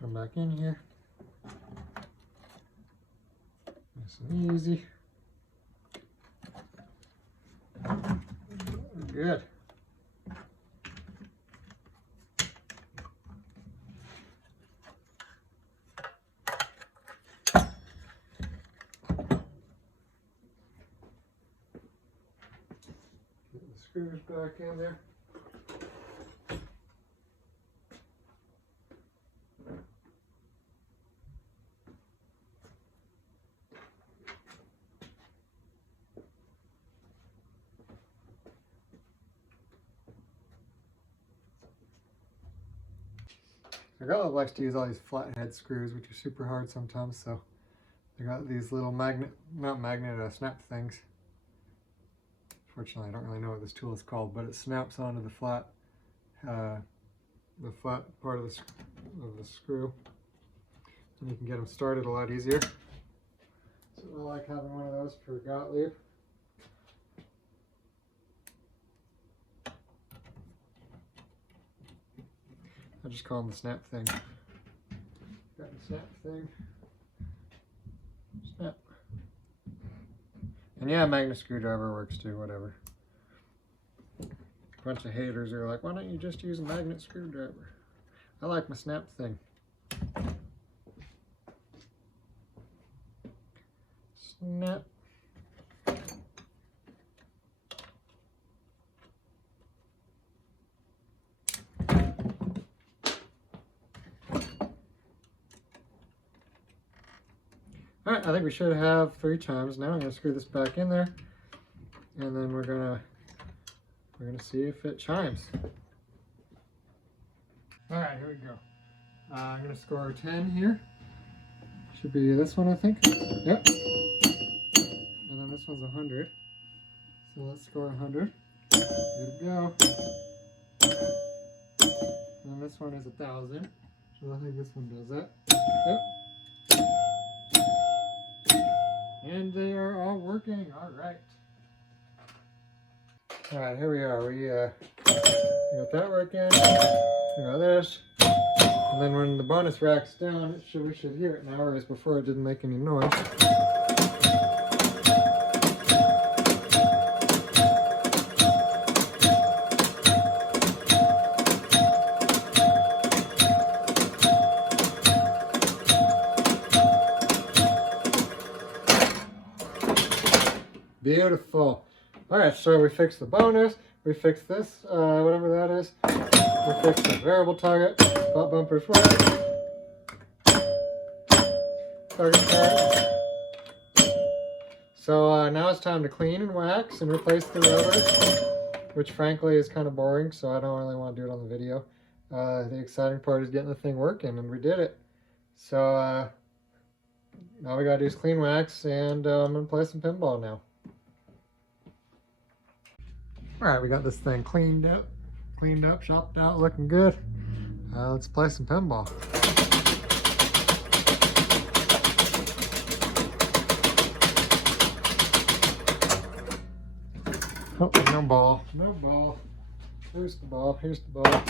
Come back in here. Nice and easy. Good. Get the screws back in there. Gottlieb likes to use all these flathead screws, which are super hard sometimes, so I got these little snap things. Fortunately, I don't really know what this tool is called, but it snaps onto the flat part of the screw, and you can get them started a lot easier. So I like having one of those for Gottlieb. I just call them the snap thing. Got the snap thing. Snap. And yeah, magnet screwdriver works too, whatever. A bunch of haters are like, why don't you just use a magnet screwdriver? I like my snap thing. Snap. Alright, I think we should have 3 chimes now. I'm going to screw this back in there, and then we're gonna see if it chimes. Alright, here we go. I'm going to score 10 here. Should be this one, I think. Yep. And then this one's 100. So let's score 100. Here we go. And then this one is 1,000. So I think this one does that. Yep. And they are all working. All right. All right, here we are. We got that working. We got this. And then when the bonus rack's down, we should hear it now, whereas before it didn't make any noise. Beautiful. Alright, so we fixed the bonus, we fixed this, whatever that is. We fixed the variable target, butt bumpers work. Target target. So now it's time to clean and wax and replace the rotors, which frankly is kind of boring, so I don't really want to do it on the video. The exciting part is getting the thing working, and we did it. So now we gotta do is clean wax, and I'm gonna play some pinball now. Alright, we got this thing cleaned up, shopped out, looking good. Let's play some pinball. Oh, no ball, no ball. Here's the ball, here's the ball.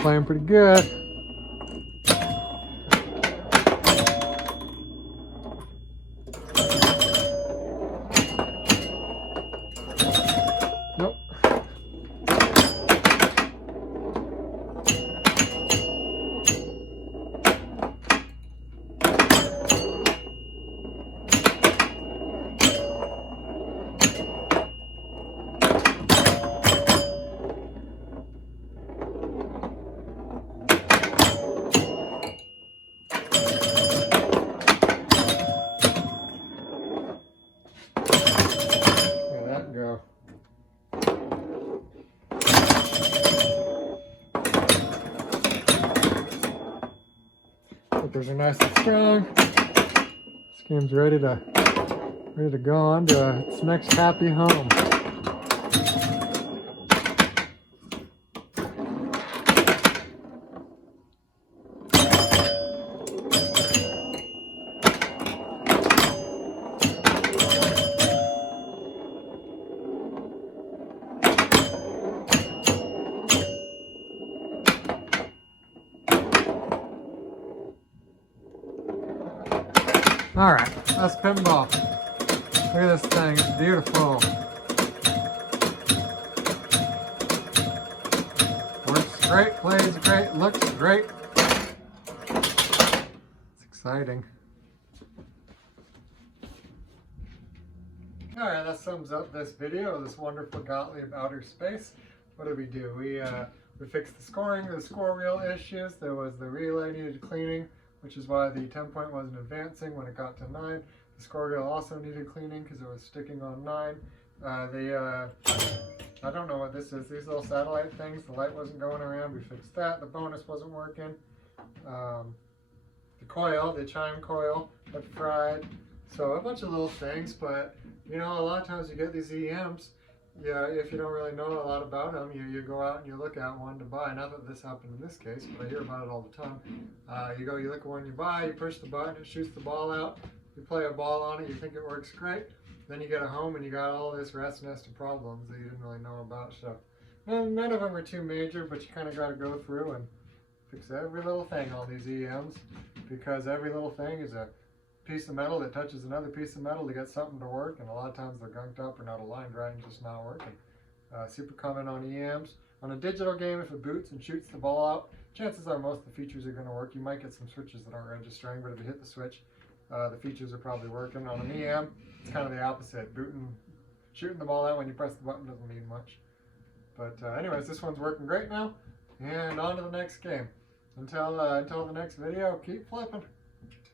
Playing pretty good. Nope. Go. Hookers are nice and strong. This game's ready to go on to its next happy home. Alright, that's pinball. Look at this thing, it's beautiful. Works great, plays great, looks great. It's exciting. Alright, that sums up this video of this wonderful Gottlieb outer space. What did we do? We fixed the scoring, the score wheel issues. There was the relay needed cleaning, which is why the 10 point wasn't advancing when it got to 9. The score wheel also needed cleaning because it was sticking on 9. I don't know what this is. These little satellite things, the light wasn't going around. We fixed that. The bonus wasn't working. The coil, the chime coil, had fried. So a bunch of little things, but you know, a lot of times you get these EMs, yeah, if you don't really know a lot about them, you go out and you look at one to buy. Not that this happened in this case, but I hear about it all the time. You look at one you buy, you push the button, it shoots the ball out, you play a ball on it, you think it works great, then you get it home and you got all this rat's nest of problems that you didn't really know about. So none of them are too major, but you kind of got to go through and fix every little thing on these EMs, because every little thing is a piece of metal that touches another piece of metal to get something to work, and a lot of times they're gunked up or not aligned right and just not working. Super common on EMs. On a digital game, if it boots and shoots the ball out, chances are most of the features are going to work. You might get some switches that aren't registering, but if you hit the switch, the features are probably working. On an EM, it's kind of the opposite. Shooting the ball out when you press the button doesn't mean much. But anyways, this one's working great now, and on to the next game. Until the next video, keep flipping.